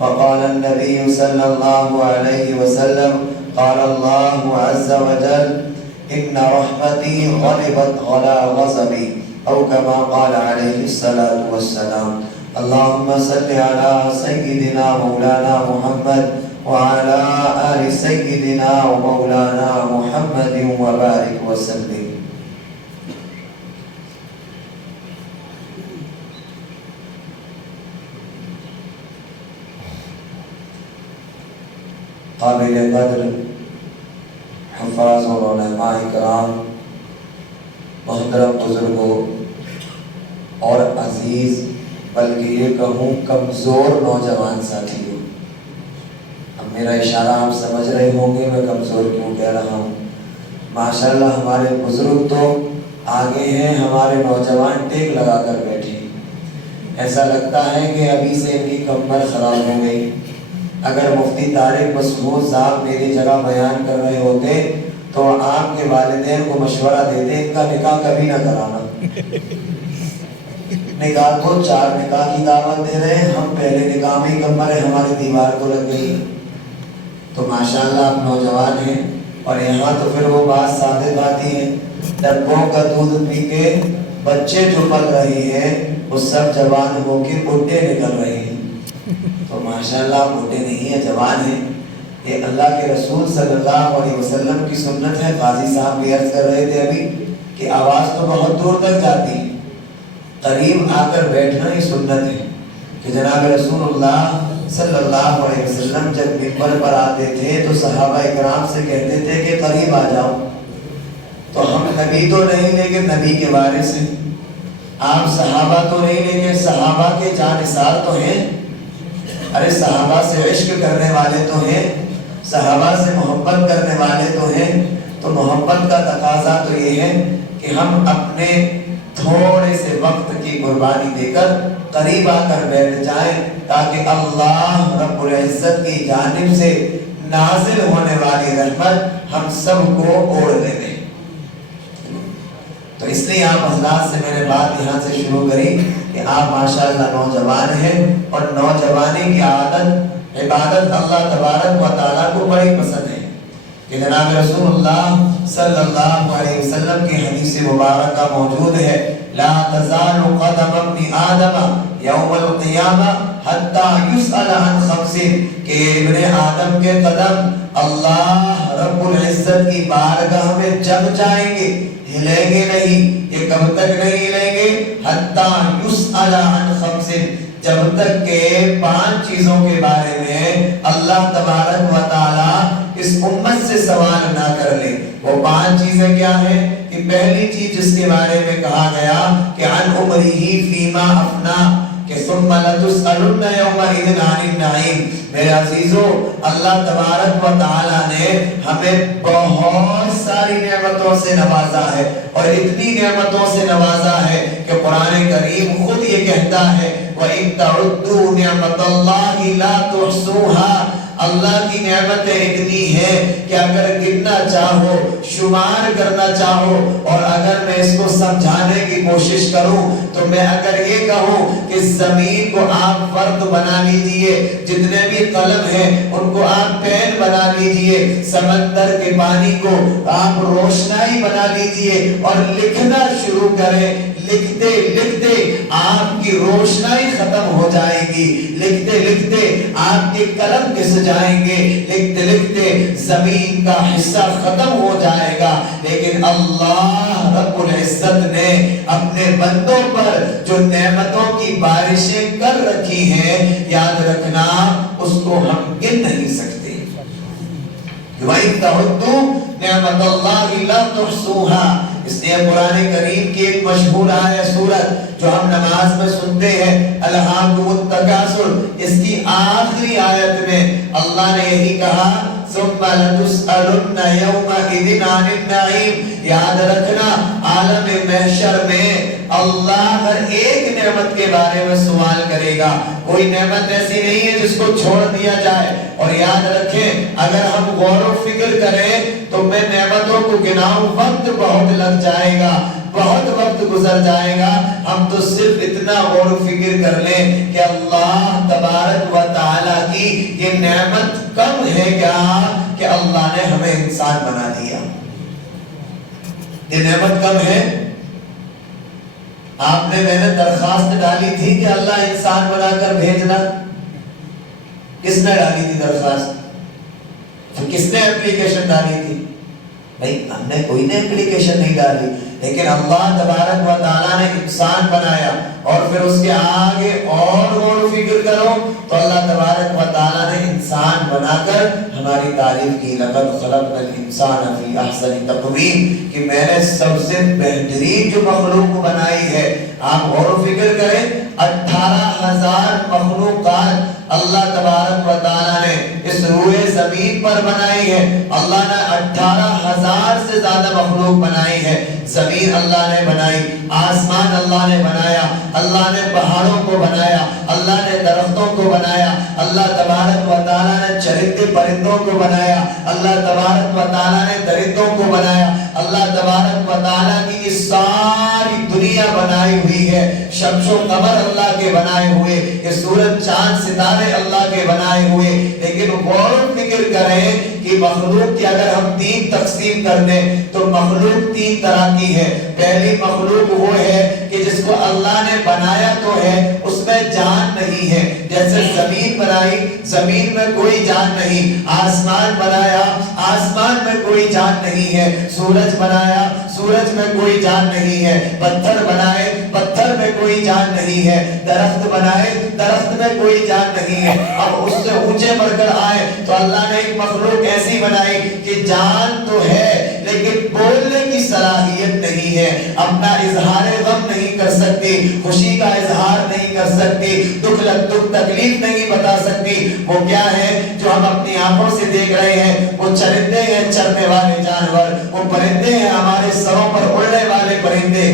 فقال النبي صلى الله عليه وسلم قال الله عز وجل إن رحمتي غلبت على غضبي أو كما قال عليه الصلاة والسلام. اللهم صل على سيدنا مولانا محمد وعلى آل سيدنا ومولانا محمد وبارك وسلم. قابل قدر حفاظ اور علماء کرام، محترم بزرگوں اور عزیز بلکہ یہ کہوں کمزور نوجوان ساتھیوں، اب میرا اشارہ آپ سمجھ رہے ہوں گے میں کمزور کیوں کہہ رہا ہوں. ماشاءاللہ ہمارے بزرگ تو آگے ہیں، ہمارے نوجوان ٹیک لگا کر بیٹھے. ایسا لگتا ہے کہ ابھی سے ان کی کمر خراب ہو گئی. اگر مفتی طارق مسعود صاحب میری جگہ بیان کر رہے ہوتے تو آپ کے والدین کو مشورہ دیتے ان کا نکاح کبھی نہ کرانا. نکاح کو 4 نکاح کی دعوت دے رہے ہیں، ہم پہلے نکاح میں کمر ہماری دیوار کو لگ گئی. تو ماشاءاللہ آپ نوجوان ہیں، اور یہاں تو پھر وہ بات ثابت آتی ہے، ڈبوں کا دودھ پی کے بچے جو پل رہے ہیں وہ سب جوان ہو کے بڈھے نکل رہے ہیں. تو ماشاءاللہ آپ بوٹے نہیں ہیں، جوان ہیں. یہ اللہ کے رسول صلی اللہ علیہ وسلم کی سنت ہے. قاضی صاحب بھی عرض کر رہے تھے ابھی کہ آواز تو بہت دور تک جاتی ہے، قریب آ کر بیٹھنا ہی سنت ہے. کہ جناب رسول اللہ صلی اللہ علیہ وسلم جب منبر پر آتے تھے تو صحابہ اکرام سے کہتے تھے کہ قریب آ جاؤ. تو ہم نبی تو نہیں لیکن نبی کے وارث ہیں، آپ صحابہ تو نہیں لیکن صحابہ کے جانثار تو ہیں. ارے صحابہ سے عشق کرنے والے تو ہیں، صحابہ سے محبت کرنے والے تو ہیں. تو محبت کا تقاضا تو یہ ہے کہ ہم اپنے تھوڑے سے وقت کی قربانی دے کر قریب آ کر بیٹھ جائیں تاکہ اللہ رب العزت کی جانب سے نازل ہونے والی رحمت ہم سب کو اوڑھ لے دے. تو اس لیے آپ حضرات سے میں نے بات یہاں سے شروع کری کہ آپ ماشاءاللہ نوجوان ہیں، اور نوجوانی کی عادت عبادت اللہ تبارک و تعالیٰ کو بڑی پسند ہے. کہ جناب رسول اللہ صلی اللہ علیہ وسلم کی حدیث مبارکہ موجود ہے، لا تزال قدم ابن آدم یوم القیامہ حتی یسأل عن خمس، کہ ابن آدم کے قدم اللہ رب العزت کی بارگاہ میں جم جائیں گے، ہلیں گے نہیں. یہ کب تک نہیں ہلیں گے؟ حتی یسأل عن خمس، جب تک کہ 5 چیزوں کے بارے میں اللہ تبارک و تعالی اس امت سے سوال نہ کر لے. وہ 5 چیزیں کیا ہیں؟ کہ پہلی چیز جس کے بارے میں کہا گیا کہ عن عمرہ فیما افنا، کہ ثم لتسألن یومئذ عن النعیم. میرے عزیزو، اللہ تبارک و تعالی نے ہمیں بہت ساری نعمتوں سے نوازا ہے، اور اتنی نعمتوں سے نوازا ہے کہ قرآن کریم خود یہ کہتا ہے وَإِن تَعُدُّوا نِعْمَةَ اللَّهِ لَا تُحْصُوهَا. اللہ کی نعمتیں اتنی ہیں کہ اگر گننا چاہو، شمار کرنا چاہو، اور اگر میں اس کو سمجھانے کی کوشش کروں تو میں اگر یہ کہوں کہ زمین کو آپ فرد بنا لیجئے، جتنے بھی قلم ہیں ان کو آپ پین بنا لیجئے، سمندر کے پانی کو آپ روشنائی بنا لیجئے اور لکھنا شروع کریں. لکھتے لکھتے آپ کی روشنائی ختم ہو جائے گی، لکھتے لکھتے آپ کے قلم گھس جائیں گے، لکھتے لکھتے زمین کا حصہ ختم ہو جائے گا. لیکن اللہ رب العزت نے اپنے بندوں پر جو نعمتوں کی بارشیں کر رکھی ہیں، یاد رکھنا اس کو ہم گن نہیں سکتے. وَإِن تَعُدُّوا نِعْمَةَ اللَّهِ لَا تُحْصُوهَا. اس لیے قرآن کریم کی ایک مشہور آیت سورت جو ہم نماز میں سنتے ہیں، الہاکم التکاثر، اس کی آخری آیت میں اللہ نے یہی کہا ثم لتسألن یومئذ عن النعیم. یاد رکھنا عالم محشر میں اللہ ہر ایک نعمت کے بارے میں سوال کرے گا. کوئی نعمت ایسی نہیں ہے جس کو چھوڑ دیا جائے. اور یاد رکھیں اگر ہم غور و فکر کریں تو میں نعمتوں کو گناؤں وقت بہت لگ جائے گا، بہت وقت گزر جائے گا. ہم تو صرف اتنا غور و فکر کر لیں کہ اللہ تبارک و تعالیٰ کی یہ نعمت کم ہے کیا کہ اللہ نے ہمیں انسان بنا دیا؟ یہ نعمت کم ہے؟ آپ نے میں نے درخواست ڈالی تھی کہ اللہ انسان بنا کر بھیجنا، کس نے ڈالی تھی درخواست؟ کس نے اپلیکیشن ڈالی تھی؟ بھائی ہم نے کوئی نے اپلیکیشن نہیں ڈالی، لیکن اللہ تبارک و تعالیٰ نے انسان بنایا، اور پھر اس کے آگے اور غور و فکر کرو تو اللہ تبارک و تعالیٰ نے انسان بنا کر ہماری تعریف کی، لقد خلقنا الانسان فی احسن تقویم، کہ میں نے سب سے بہترین جو مخلوق بنائی ہے۔ آپ غور و فکر کریں، 18,000 مخلوقات اللہ تبارک و تعالیٰ نے اس روئے زمین پر بنائی ہے۔ اللہ نے 18,000 سے زیادہ مخلوق بنائی ہے۔ زمین اللہ نے بنائی، آسمان اللہ نے بنایا، اللہ نے پہاڑوں کو بنایا، اللہ نے درختوں کو بنایا، اللہ تبارک و تعالیٰ نے چرندے پرندوں کو بنایا، اللہ تبارک و تعالیٰ نے درندوں کو بنایا، اللہ تبارک و تعالیٰ کی یہ ساری دنیا بنائی ہوئی ہے۔ شمس و قمر اللہ کے بنائے ہوئے، یہ سورج چاند ستارے اللہ کے بنائے ہوئے۔ لیکن غور و فکر کریں کہ مخلوق کی اگر ہم 3 تقسیم کر دیں تو مخلوق 3 طرح کی ہے۔ پہلی مخلوق وہ ہے کہ جس کو اللہ نے بنایا تو ہے، اس میں جان نہیں ہے، جیسے زمین بنائی، زمین میں کوئی جان نہیں، آسمان بنایا، آسمان میں کوئی جان نہیں ہے، سورج بنایا، سورج میں کوئی جان نہیں ہے، پتھر بنائے، پتھر میں کوئی جان نہیں ہے، درخت بنائے، درخت میں کوئی جان نہیں ہے۔ اب اس سے اونچے بڑھ کر آئے تو اللہ نے ایک مخلوق ایسی بنائی کہ جان تو ہے لیکن بولنے کی صلاحیت نہیں ہے، اپنا اظہار غم نہیں کر سکتی، خوشی کا اظہار نہیں کر سکتی، دکھ تکلیف نہیں بتا سکتی۔ وہ کیا ہے جو ہم اپنی آنکھوں سے دیکھ رہے ہیں؟ وہ چرندے ہیں، چرنے والے جانور، وہ پرندے ہیں، ہمارے سروں پر اڑنے والے پرندے،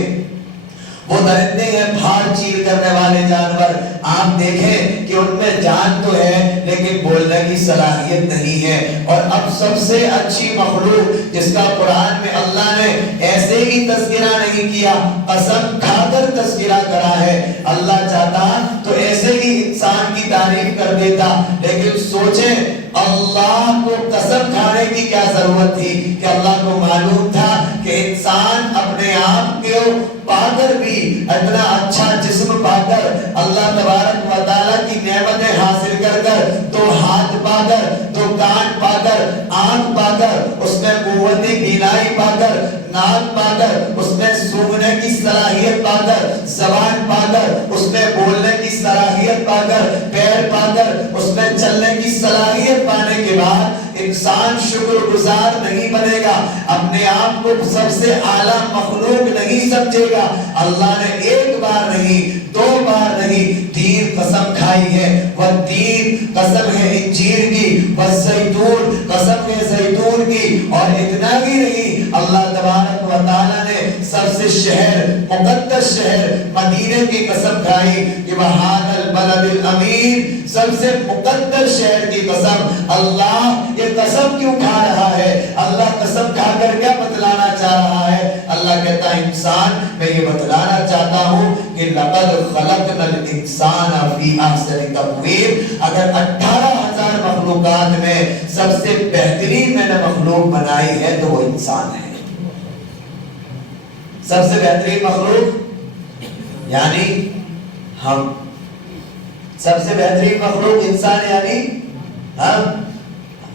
وہ درندے ہیں، پھاڑ چیر کرنے والے جانور۔ آپ دیکھیں کہ ان میں جان تو ہے لیکن بولنے کی صلاحیت نہیں ہے۔ اور اب سب سے اچھی مخلوق جس کا قرآن میں اللہ نے ایسے ہی تذکرہ نہیں کیا، قسم کھا کر تذکرہ کرا ہے۔ اللہ چاہتا تو ایسے ہی انسان کی تعریف کر دیتا، لیکن سوچیں اللہ کو قسم کھانے کی کیا ضرورت تھی کہ اللہ کو معلوم تھا کہ انسان اپنے آپ کو پا کر بھی اتنا اچھا جسم پا کر، اللہ تبارک و تعالیٰ کی نعمتیں حاصل کر کر، 2 ہاتھ پا کر، 2 کان پا کر، آنکھ پا کر، اس میں قوت بینائی پا کر، ناک پا کر، اس میں سونگھنے کی صلاحیت پا کر، زبان پا کر، اس میں بولنے کی صلاحیت پا کر، پیر پا کر، اس میں چلنے کی صلاحیت پانے کے بعد انسان شکر گزار نہیں بنے گا، اپنے آپ کو سب سے اعلیٰ مخلوق نہیں سمجھے گا۔ اللہ نے 1 بار نہیں، 2 بار نہیں، 3 قسم کھائی ہے۔ وہ 3 قسم ہے انجیر کی، والزیتون، قسم ہے زیتون کی، اور اتنا ہی نہیں، اللہ تبارک و تعالیٰ نے سب سے شہر، مقدس شہر مدینے کی قسم کھائی کہ وَهَذَا الْبَلَدِ الْأَمِينَ، سب سے مقدس شہر کی قسم۔ اللہ یہ قسم کیوں کھا رہا ہے؟ اللہ قسم کھا کر کیا بتلانا چاہ رہا ہے؟ اللہ کہتا ہے انسان میں یہ بتلانا چاہتا ہوں کہ لقد خلقنا الانسان فی احسن تقویم، اگر 18,000 مخلوقات میں سب سے بہترین میں نے مخلوق بنائی ہے تو وہ انسان ہے۔ سب سے بہترین مخلوق یعنی ہم، سب سے بہترین مخلوق انسان یعنی ہم۔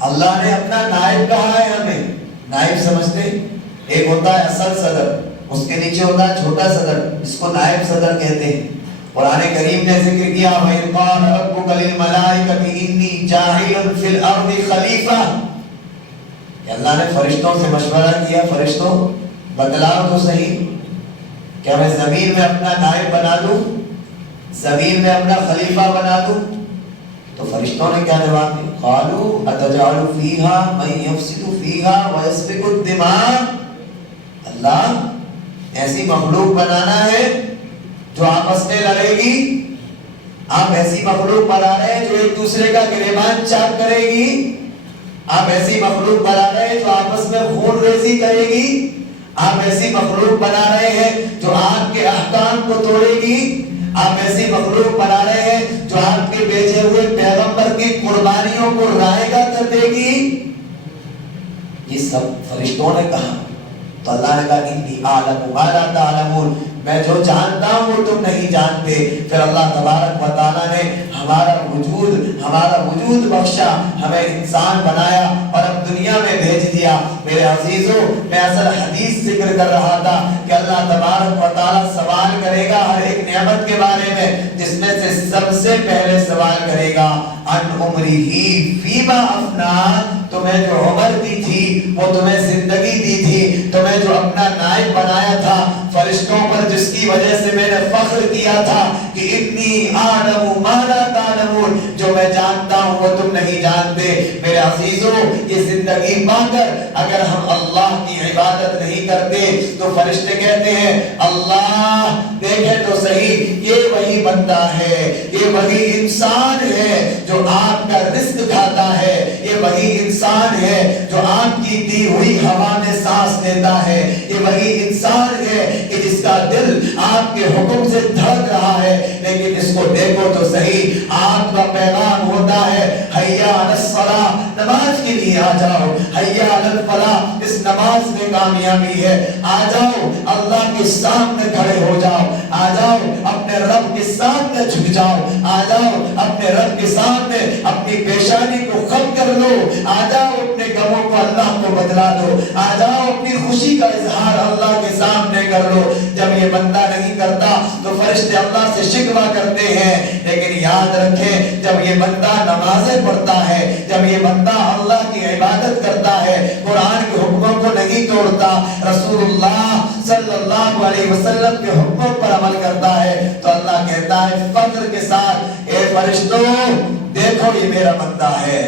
اللہ نے اپنا نائب کہا ہے ہمیں، نائب سمجھتے؟ ایک ہوتا ہے اصل صدر، اس کے نیچے ہوتا ہے چھوٹا صدر، اس کو نائب صدر کہتے ہیں۔ قرآن کریم نے ذکر کیا وَإِذْ قَالَ رَبُّكَ لِلْمَلَائِكَةِ إِنِّي جَاعِلٌ فِي الْأَرْضِ خَلِيفَةً، کہ اللہ نے فرشتوں سے مشورہ کیا، فرشتوں بتلاؤ تو صحیح، کیا میں زمین میں اپنا نائب بنا دوں، زمین میں اپنا خلیفہ بنا دوں؟ تو فرشتوں نے کیا جواب دیا؟ قالوا اتجعل فیہا من یفسد فیہا ویسفک الدماء، اللہ ایسی مخلوق بنانا ہے جو آپس میں لڑے گی؟ آپ ایسی مخلوق بنا رہے ہیں جو ایک دوسرے کا گریبان چاک کرے گی؟ آپ ایسی مخلوق بنا رہے ہیں جو آپس میں خون ریزی کرے گی؟ آپ ایسی مخلوق بنا رہے ہیں جو آپ کے احکام کو توڑے گی؟ آپ ایسی مخلوق بنا رہے ہیں جو آپ کے بھیجے ہوئے پیغمبر کی قربانی بیماریوں کو رائگاں کر دے گی، یہ سب فرشتوں نے کہا۔ تو اللہ نے کہا انی اعلم ما لا تعلمون، میں جو جانتا ہوں وہ تم نہیں جانتے۔ پھر اللہ تبارک و تعالیٰ نے ہمارا وجود بخشا، ہمیں انسان بنایا اور اب دنیا میں بھیج دیا۔ میرے عزیزوں، میں اصل حدیث ذکر کر رہا تھا کہ اللہ تبارک و تعالیٰ سوال کرے گا ہر ایک نعمت کے بارے میں، جس میں سے سب سے پہلے سوال کرے گا ان عمرہ فیما افنا، تمہیں جو عمر دی تھی، وہ تمہیں زندگی دی تھی، تمہیں جو اپنا نائب بنایا تھا فرشتوں پر، جس کی وجہ سے میں نے فخر کیا تھا کہ انی اعلم ما لا تعلمون، جو میں جانتا ہوں وہ تم نہیں جانتے۔ میرے عزیزوں، یہ زندگی پا کر اگر ہم اللہ کی عبادت نہیں کرتے تو فرشتے کہتے ہیں اللہ دیکھے تو صحیح، یہ وہی بندہ ہے، یہ وہی انسان ہے جو آپ کا رزق کھاتا ہے، یہ وہی انسان ہے جو آپ کی دی ہوئی ہوا میں سانس لیتا ہے، یہ وہی انسان ہے کہ جس کا دل آپ کے حکم سے دھڑک رہا ہے، لیکن اس کو دیکھو تو صحیح، آپ کا پیغام ہوتا ہے حیا علی الصلاۃ، نماز کے لیے آ جاؤ، حیا علی الفلاح، اس نماز میں کامیابی ہے، آ جاؤ اللہ کے سامنے کھڑے ہو جاؤ، آ جاؤ اپنے رب کے سامنے جھک جاؤ، آ جاؤ اپنے رب کے سامنے اپنی پیشانی کو خم کر لو، آ جاؤ اپنے غموں کو اللہ کو بتلا دو، آ جاؤ اپنی خوشی کا اظہار اللہ کے سامنے کر لو۔ جب یہ بندہ نہیں کرتا تو فرشتے اللہ سے شکوہ کرتے ہیں، لیکن یاد رکھیں جب یہ بندہ نمازیں پڑھتا ہے، جب یہ بندہ اللہ کی عبادت کرتا ہے، قرآن کے حکموں کو نہیں توڑتا، رسول اللہ صلی اللہ علیہ وسلم کے حکموں پر عمل کرتا ہے، تو اللہ کہتا ہے فخر کے ساتھ اے فرشتوں دیکھو یہ میرا بندہ ہے،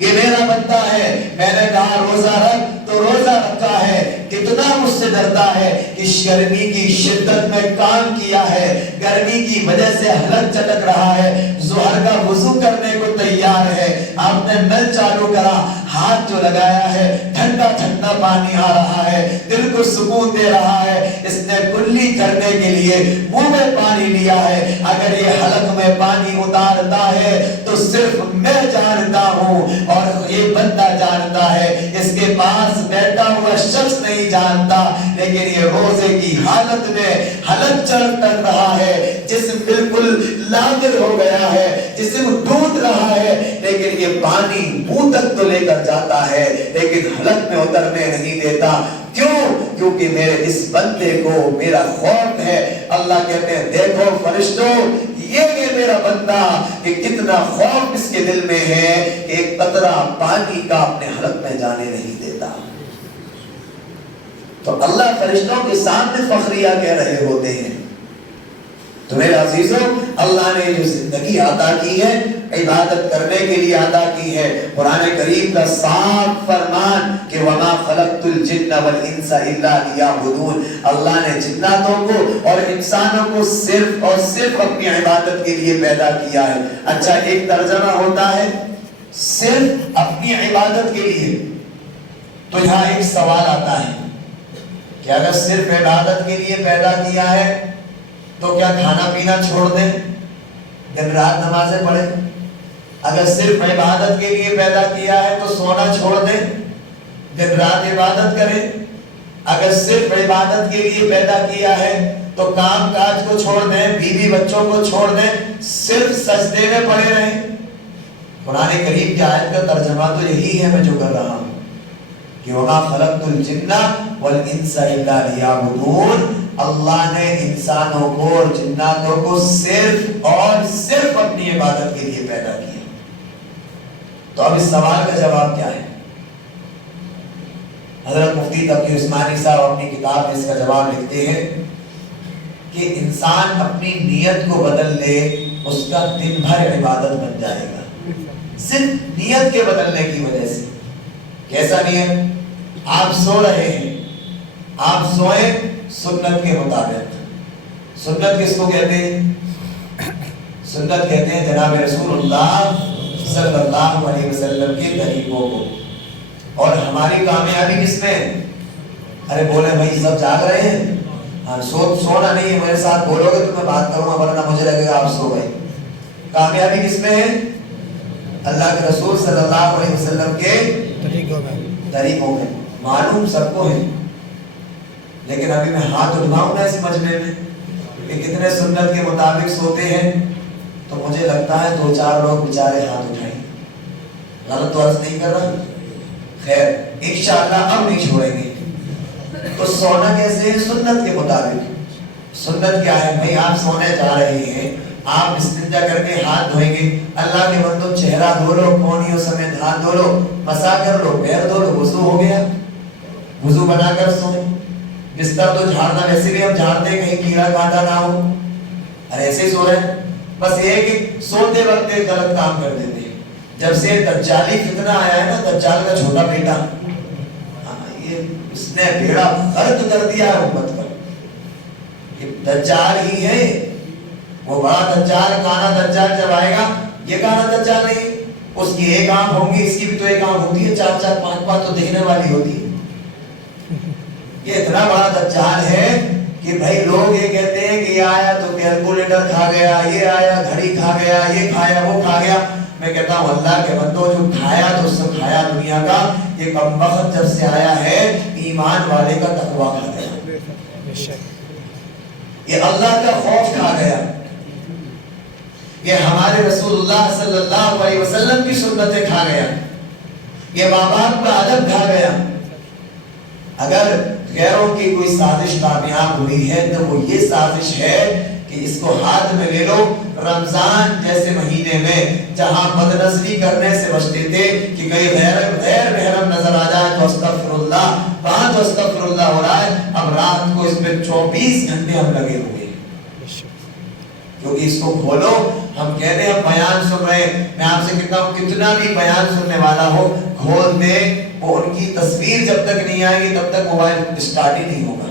یہ میرا بندہ ہے، میں نے کہا روزہ رکھ تو روزہ رکھا ہے، کتنا مجھ سے ڈرتا ہے کہ گرمی کی شدت میں کام کیا ہے، گرمی کی وجہ سے حلق چٹک رہا ہے، ظہر کا وضو کرنے کو تیار ہے، آپ نے نل چالو کرا، ہاتھ جو لگایا ہے ٹھنڈا ٹھنڈا پانی آ رہا ہے، دل کو سکون دے رہا ہے، اس نے کلی کرنے کے لیے منہ میں پانی لیا ہے، اگر یہ حلق میں پانی اتارتا ہے تو صرف میں جانتا ہوں اور یہ بندہ جانتا ہے، اس کے پاس بیٹھا ہوا شخص نہیں جانتا، لیکن یہ روزے کی حالت میں حلق چڑھ کر رہا ہے، جسم بالکل لاغر ہو گیا ہے، جسم ٹوٹ رہا ہے، لیکن یہ پانی منہ تک تو لے کر جاتا ہے لیکن حلق میں اترنے نہیں دیتا۔ کیوں؟ کیونکہ میرے اس بندے کو میرا خوف ہے۔ اللہ کہتے ہیں دیکھو فرشتوں یہ میرا بندہ کہ کتنا خوف اس کے دل میں ہے کہ ایک قطرہ پانی کا اپنے حلق میں جانے نہیں دیتا۔ تو اللہ فرشتوں کے سامنے فخریہ کہہ رہے ہوتے ہیں۔ تو میرے عزیزوں، اللہ نے جو زندگی عطا کی ہے عبادت کرنے کے لیے عطا کی ہے۔ قرآن کریم کا صاف فرمان کہ وما خلقت الجن والانس الا لیعبدون، اللہ نے جناتوں کو اور انسانوں کو صرف اور صرف اپنی عبادت کے لیے پیدا کیا ہے۔ اچھا، ایک ترجمہ ہوتا ہے صرف اپنی عبادت کے لیے، تو یہاں ایک سوال آتا ہے کہ اگر صرف عبادت کے لیے پیدا کیا ہے تو کیا کھانا پینا چھوڑ دیں، دن رات نمازیں پڑھیں؟ اگر صرف عبادت کے لیے پیدا کیا ہے تو سونا چھوڑ دیں، دن رات عبادت کریں؟ اگر صرف عبادت کے لیے پیدا کیا ہے تو کام کاج کو چھوڑ دیں، بیوی بچوں کو چھوڑ دیں، صرف سجدے میں پڑے رہیں؟ قرآن کریم کی آیت کا ترجمہ تو یہی ہے میں جو کر رہا ہوں کہ وما خلقت الجن والانس الا لیعبدون، اللہ نے انسانوں کو اور جناتوں کو صرف اور صرف اپنی عبادت کے لیے پیدا کیا۔ تو اب اس سوال کا جواب کیا ہے؟ حضرت مفتی تقی عثمانی صاحب اپنی کتاب میں اس کا جواب لکھتے ہیں کہ انسان اپنی نیت کو بدل لے اس کا دن بھر عبادت بن جائے گا، صرف نیت کے بدلنے کی وجہ سے۔ کیسا نیت؟ آپ سو رہے ہیں، آپ سوئیں سنت کے مطابق۔ سنت کس کو کہتے ہیں؟ سنت کہتے ہیں جناب رسول اللہ صلی اللہ علیہ وسلم کے طریقوں کو۔ اور ہماری کامیابی کس میں؟ ارے بولے بھائی سب جاگ رہے ہیں، ہاں سونا نہیں ہے، میرے ساتھ بولو گے تو میں بات کروں گا ورنہ مجھے لگے گا آپ سو گئے۔ کامیابی کس میں ہے؟ اللہ کے رسول صلی اللہ علیہ وسلم کے طریقوں میں معلوم سب کو ہے، لیکن ابھی میں ہاتھ اٹھاؤں نا اس مجمع میں کہ کتنے سنت کے مطابق سوتے ہیں، تو مجھے لگتا ہے 2-4 لوگ بیچارے ہاتھ اٹھائیں۔ غلط تو عرض نہیں کر رہا، خیر انشاءاللہ اب نہیں چھوڑیں گے۔ تو سونا کیسے ہے؟ سنت کے مطابق۔ سنت کیا ہے بھائی؟ آپ سونے جا رہے ہیں، آپ استنجا کر کے ہاتھ دھوئیں گے، اللہ کے بندو چہرہ دھو لو، کونیوں سمیت ہاتھ دھو لو، مسا کر لو، پیر دھو لو، وضو ہو گیا۔ وضو بنا کر سوئیں۔ بستر تو جھاڑنا ویسے بھی ہم جھاڑتے ہیں کہیں کیڑا کانٹا نہ ہو، اور ایسے ہی سو رہے ہیں۔ بس یہ کہ سوتے وقت ایک غلط کام کر دیتے ہیں۔ جب سے دجالی فتنہ آیا ہے نا، دجال کا چھوٹا بیٹا، یہ اس نے بیڑا غرق کر دیا ہے امت کا۔ یہ دجال ہی ہے، وہ بڑا دجال، کانا دجال جب آئے گا، یہ کانا دجال نہیں، اس کی ایک آنکھ ہوں گی، اس کی بھی تو ایک آنکھ ہوتی ہے، 4-4 5-5 تو دیکھنے والی ہوتی ہے۔ یہ اتنا بڑا دجال ہے کہ بھائی لوگ یہ کہتے ہیں کہ یہ آیا تو کیلکولیٹر کھا گیا، یہ آیا گھڑی کھا گیا، یہ کھایا وہ کھا گیا۔ میں کہتا ہوں اللہ کے بندو، جو کھایا تو سب کھایا دنیا کا، یہ کمبخت جب سے آیا ہے ایمان والے کا تقویٰ کھا گیا، یہ اللہ کا خوف کھا گیا، یہ ہمارے رسول اللہ صلی اللہ علیہ وسلم کی سنتیں کھا گیا، یہ ماں باپ کا ادب کھا گیا۔ اگر غیروں کی کوئی سازش کامیاب ہوئی ہے تو وہ یہ سازش ہے کہ اس کو ہاتھ میں لے لو۔ رمضان جیسے مہینے میں جہاں بدنظری کرنے سے بچتے تھے کہ کئی غیر محرم نظر آ جائے تو استغفر اللہ، وہاں تو استغفر اللہ ہو رہا ہے، اب رات کو اس پہ 24 گھنٹے ہم لگے ہوئے ہیں، کیونکہ اس کو کھولو۔ ہم کہتے ہیں ہم بیان سن رہے ہیں، میں آپ سے کہتا ہوں کتنا بھی بیان سننے والا ہو، کھول دے، وہ ان کی تصویر جب تک نہیں آئے گی تب تک موبائل اسٹارٹ ہی نہیں ہوگا۔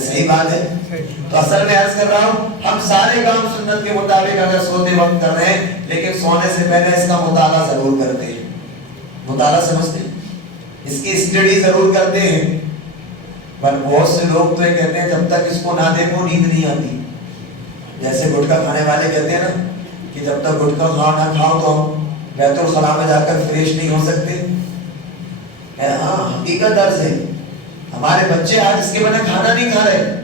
صحیح بات ہے؟ تو اصل میں عرض کر رہا ہوں، ہم سارے کام سنت کے مطابق اگر سوتے وقت کر رہے ہیں، لیکن سونے سے پہلے اس کا مطالعہ ضرور کرتے ہیں۔ مطالعہ سمجھتے ہیں؟ اس کی اسٹڈی ضرور کرتے ہیں۔ پر بہت سے لوگ تو یہ کہتے ہیں جب تک اس کو نہ دیکھو نیند نہیں آتی۔ جیسے گٹکا کھانے والے کہتے ہیں نا کہ جب تک گٹکا کھاؤ نہ کھاؤ تو ہم بیت الخلاء میں جا کر فریش نہیں ہو سکتے۔ ہاں حقیقت درس ہے، ہمارے بچے آج اس کے بنا کھانا نہیں کھا رہے۔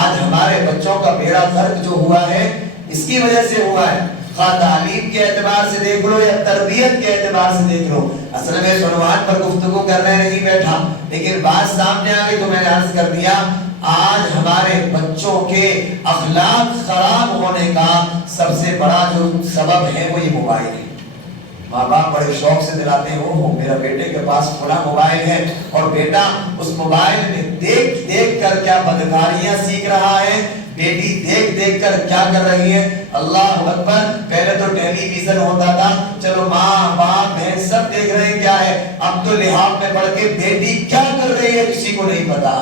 آج ہمارے بچوں کا بیڑا غرق جو ہوا ہے اس کی وجہ سے ہوا ہے، خواہ تعلیم کے اعتبار سے دیکھ لو یا تربیت کے اعتبار سے دیکھ لو۔ اصل میں عنوان پر گفتگو کرنے نہیں بیٹھا، لیکن بات سامنے آ گئی تو میں نے عرض کر دیا۔ آج ہمارے بچوں کے اخلاق خراب ہونے کا سب سے بڑا جو سبب ہے وہ یہ موبائل ہے۔ ماں باپ بڑے شوق سے دلاتے ہیں، وہ میرا بیٹے کے پاس فلاں موبائل ہے، اور بیٹا اس موبائل میں دیکھ دیکھ کر کیا بدکاریاں سیکھ رہا ہے، بیٹی دیکھ دیکھ کر کیا کر رہی ہے۔ اللہ اکبر، پہلے تو ٹیلی ویژن ہوتا تھا، چلو ماں باپ بہن سب دیکھ رہے ہیں کیا ہے، اب تو لحاظ میں پڑھ کے بیٹی کیا کر رہی ہے کسی کو نہیں پتا۔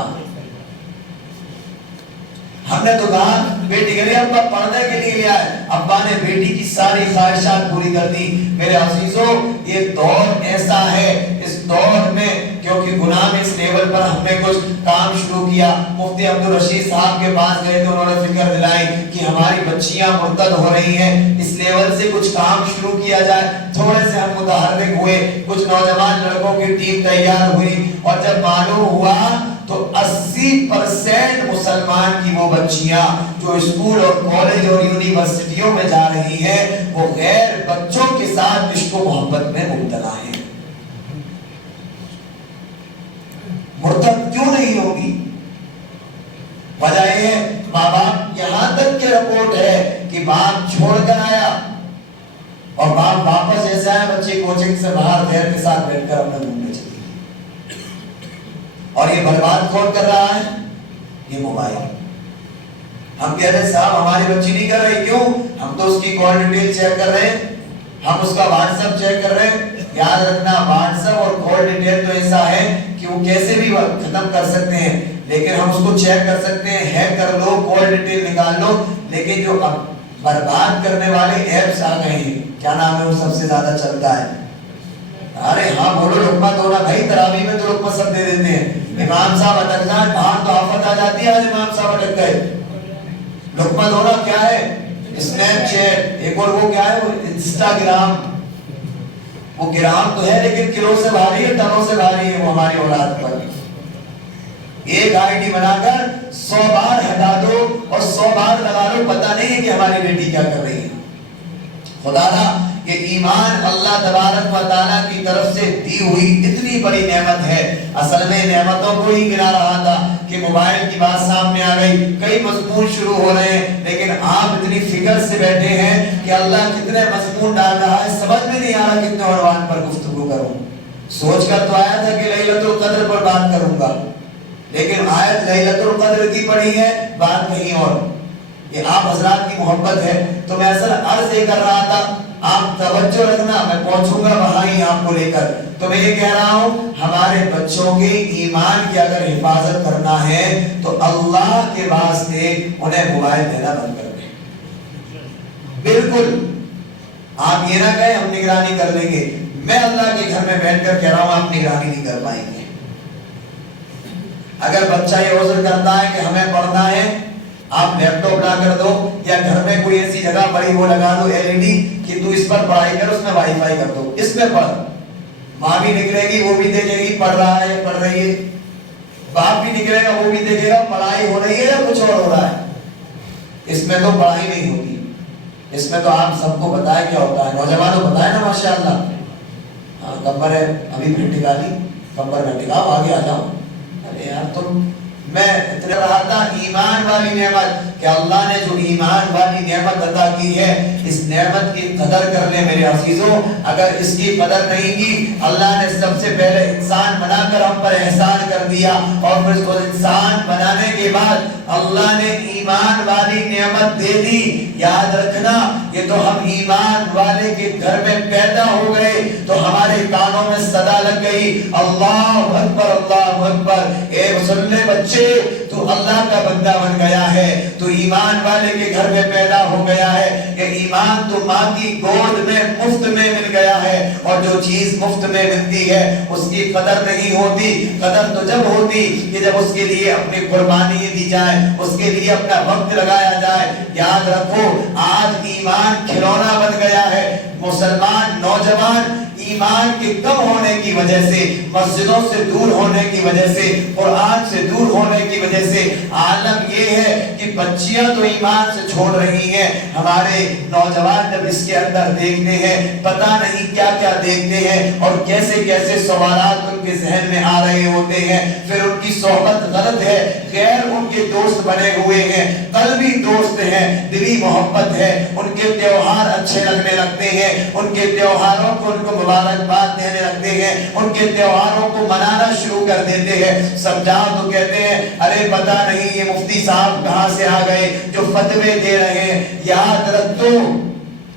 ہم نے تو کہا بیٹی کے لیے ابا پردے کے لیے لیا ہے، ابا نے بیٹی کی ساری خواہشات پوری کر دی۔ میرے عزیزوں، یہ دور ایسا ہے، اس دور میں کیونکہ گناہ میں اس لیول پر ہم نے کچھ کام شروع کیا۔ مفتی عبدالرشید صاحب کے پاس گئے تو انہوں نے فکر دلائی کہ ہماری بچیاں مرتد ہو رہی ہیں، اس لیول سے کچھ کام شروع کیا جائے۔ تھوڑے سے ہم متحرک ہوئے، کچھ نوجوان لڑکوں کی ٹیم تیار ہوئی، اور جب معلوم ہوا تو 80% مسلمان کی وہ بچیاں جو اسکول اور کالج اور یونیورسٹیوں میں جا رہی ہیں وہ غیر بچوں کے ساتھ عشق و محبت میں مبتلا ہیں۔ مرتد کیوں نہیں ہوگی؟ وجہ یہ ہے ماں باپ، یہاں تک کہ رپورٹ ہے کہ باپ چھوڑ کر آیا اور باپ واپس ایسا ہے بچے کوچنگ سے باہر غیر کے ساتھ بیٹھ کر اپنے گھومنے چلی، اور یہ برباد کون کر رہا ہے؟ یہ موبائل۔ ہم کہہ رہے ہیں صاحب ہماری بچی نہیں کر رہی، کیوں؟ ہم تو اس کی کال ڈیٹیل چیک کر رہے ہیں، ہم اس کا واٹس ایپ چیک کر رہے ہیں۔ یاد رکھنا واٹس ایپ اور کال ڈیٹیل تو ایسا ہے کہ وہ کیسے بھی ختم کر سکتے ہیں، لیکن ہم اس کو چیک کر سکتے ہیں، ہیک کر لو، کال ڈیٹیل نکال لو، لیکن جو اب برباد کرنے والے ایپس آ گئے ہیں، کیا نام ہے وہ سب سے زیادہ چلتا ہے؟ ارے ہاں بولو لقمہ دونا، بھائی تراویح میں تو لقمہ سب دے دیتے ہیں، امام صاحب اٹک جائیں باہر تو آفت آ جاتی ہے، آج امام صاحب اٹک گئے۔ لقمہ دونا کیا ہے؟ اسنیپ چیٹ، ایک اور وہ کیا ہے وہ انسٹاگرام، وہ گرام تو ہے لیکن کلو سے بھاری ہے، ٹنوں سے بھاری ہے وہ ہماری اولاد پر۔ ایک آئی ڈی بنا کر 100 بار ہٹا دو اور 100 بار لگا لو، پتہ نہیں ہے کہ ہماری بیٹی کیا کر رہی ہے۔ خدا را یہ ایمان اللہ تبارک و تعالیٰ کی طرف سے دی ہوئی اتنی بڑی نعمت ہے۔ اصل میں نعمتوں کو ہی گنا رہا تھا کہ موبائل کی بات سامنے آ گئی، کئی مضمون شروع ہو رہے ہیں، لیکن آپ اتنی فکر سے بیٹھے ہیں کہ اللہ کتنے مضمون ڈال رہا ہے، سمجھ میں نہیں آ رہا کتنے عنوان پر گفتگو کروں۔ سوچ کر تو آیا تھا کہ لیلۃ القدر پر بات کروں گا، لیکن آیت لیلۃ القدر کی پڑھی ہے، بات کہیں اور۔ یہ آپ حضرات کی محبت ہے تو میں اصل عرض یہ کر رہا تھا، آپ توجہ رکھنا، میں پہنچوں گا وہاں ہی آپ کو لے کر۔ تو میں یہ کہہ رہا ہوں ہمارے بچوں کے ایمان کی اگر حفاظت کرنا ہے تو اللہ کے واسطے انہیں موبائل دینا بند کر دیں۔ بالکل آپ یہ نہ کہیں ہم نگرانی کر لیں گے، میں اللہ کے گھر میں بیٹھ کر کہہ رہا ہوں آپ نگرانی نہیں کر پائیں گے۔ اگر بچہ یہ عذر کرتا ہے کہ ہمیں پڑھنا ہے، آپ لیپ ٹاپ لا کر دو یا گھر میں کوئی ایسی جگہ بڑی وہ لگا دو LED کہ تو اس پر پڑھائی کر، اس میں وائی فائی کر دو، اس میں پڑھ۔ ماں بھی نکلے گی وہ بھی دیکھے گی پڑھ رہا ہے پڑھ رہی ہے، باپ بھی نکلے گا وہ بھی دیکھے گا پڑھائی ہو رہی ہے یا کچھ اور ہو رہا ہے۔ اس میں تو پڑھائی نہیں ہوتی، اس میں تو آپ سب کو بتائیں کیا ہوتا ہے، نوجوانوں بتائیں نا ماشاءاللہ۔ ہاں کمبر ہے ابھی پھر ٹکا دی، کمبر میں ٹکاؤ آگے آ جاؤ۔ ارے یار تم، میں اتنے رہا تھا ایمان والی نعمت کہ اللہ نے جو ایمان والی نعمت عطا کی ہے، اس نعمت کی قدر کر لیں میرے عزیزوں۔ اگر اس کی قدر نہیں کی، اللہ نے سب سے پہلے انسان بنا کر ہم پر احسان کر دیا، اور پھر اس کو انسان بنانے کے بعد اللہ نے ایمان والی نعمت دے دی۔ یاد رکھنا یہ تو ہم ایمان والے کے گھر میں پیدا ہو گئے تو ہمارے کانوں میں صدا لگ گئی، اللہ اکبر اللہ اکبر، اے مسلم بچے تو اللہ کا بندہ بن گیا ہے، تو ایمان والے کے گھر میں پیدا ہو گیا ہے۔ یہ ایمان تو ماں کی گود میں مفت میں مل گیا ہے، اور جو چیز مفت میں ملتی ہے اس کی قدر نہیں ہوتی۔ قدر تو جب ہوتی کہ جب اس کے لیے اپنی قربانی دی جائے، اس کے لیے اپنا وقت لگایا جائے۔ یاد رکھو آج ایمان کھلونا بن گیا ہے۔ مسلمان نوجوان ایمان کے کم ہونے کی وجہ سے، مسجدوں سے دور ہونے کی وجہ سے، قرآن سے دور ہونے کی وجہ سے، عالم یہ ہے کہ بچیاں تو ایمان سے چھوڑ رہی ہیں، ہمارے نوجوان جب اس کے اندر دیکھتے ہیں پتہ نہیں کیا کیا دیکھتے ہیں اور کیسے کیسے سوالات ان کے ذہن میں آ رہے ہوتے ہیں، پھر ان کی صحبت غلط ہے، غیر ان کے دوست بنے ہوئے ہیں، قلبی دوست ہیں، دلی محبت ہے، ان کے تیوہار اچھے لگنے لگتے ہیں، ان کے تیوہاروں کو ان کو مبارکباد دینے لگتے ہیں، ان کے تیوہاروں کو منانا شروع کر دیتے ہیں۔ سمجھا تو کہتے ہیں ارے پتہ نہیں یہ مفتی صاحب کہاں سے آ گئے جو فتوے دے رہے ہیں۔ یاد رکھ دو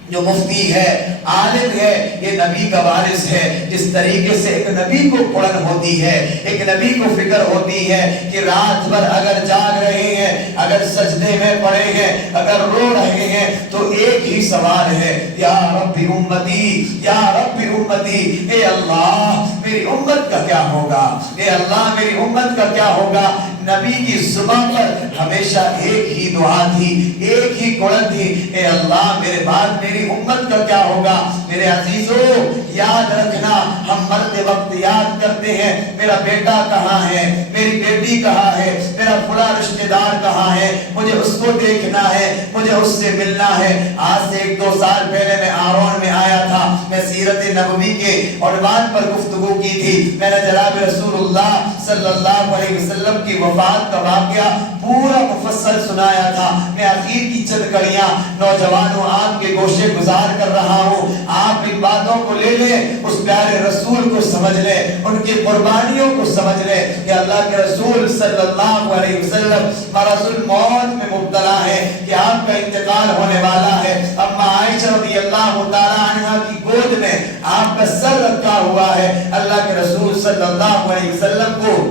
جو مفتی ہے، عالم ہے، یہ نبی کا وارث ہے۔ جس طریقے سے ایک نبی کو پڑھن ہوتی ہے، ایک نبی کو فکر ہوتی ہے کہ رات بھر اگر جاگ رہے ہیں، اگر سجدے میں پڑے ہیں، اگر رو رہے ہیں تو ایک ہی سوال ہے، یا رب امتی یا رب امتی، اے اللہ میری امت کا کیا ہوگا، اے اللہ میری امت کا کیا ہوگا۔ نبی کی زبان پر ہمیشہ ایک ہی دعا تھی، ایک ہی قرآن تھی، اے اللہ میرے بعد میری امت کا کیا ہوگا۔ میرے عزیزوں یاد رکھنا، ہم مرتے وقت یاد کرتے ہیں میرا بیٹا کہاں ہے، میری بیٹی کہاں ہے، میرا فلاں رشتہ دار کہاں ہے، مجھے اس کو دیکھنا ہے، مجھے اس سے ملنا ہے۔ آج سے 1-2 سال پہلے میں آرون میں آیا تھا، میں سیرت نبوی کے عنوان پر گفتگو کی تھی، میں نے جناب رسول اللہ صلی اللہ علیہ وسلم کی وفات کا واقعہ پورا مفصل سنایا تھا۔ میں اخیر کی چند کڑیاں نوجوانوں آپ کے گوشے گزار کر رہا ہوں، آپ ان باتوں کو لے لیں، اس پیارے رسول کو سمجھ لیں، ان کی قربانیوں کو سمجھ لیں کہ اللہ کے رسول صلی اللہ علیہ وسلم مرض الموت میں مبتلا ہے کہ آپ کا انتقال ہونے والا ہے۔ اما عائشہ رضی اللہ تعالی عنہ کی گود میں آپ کا سر رکھا ہوا ہے۔ اللہ کے رسول صلی اللہ علیہ وسلم کو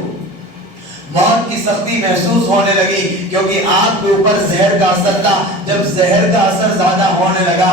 موت کی سختی محسوس ہونے لگی کیونکہ آپ کے اوپر زہر کا اثر تھا۔ جب زہر کا اثر زیادہ ہونے لگا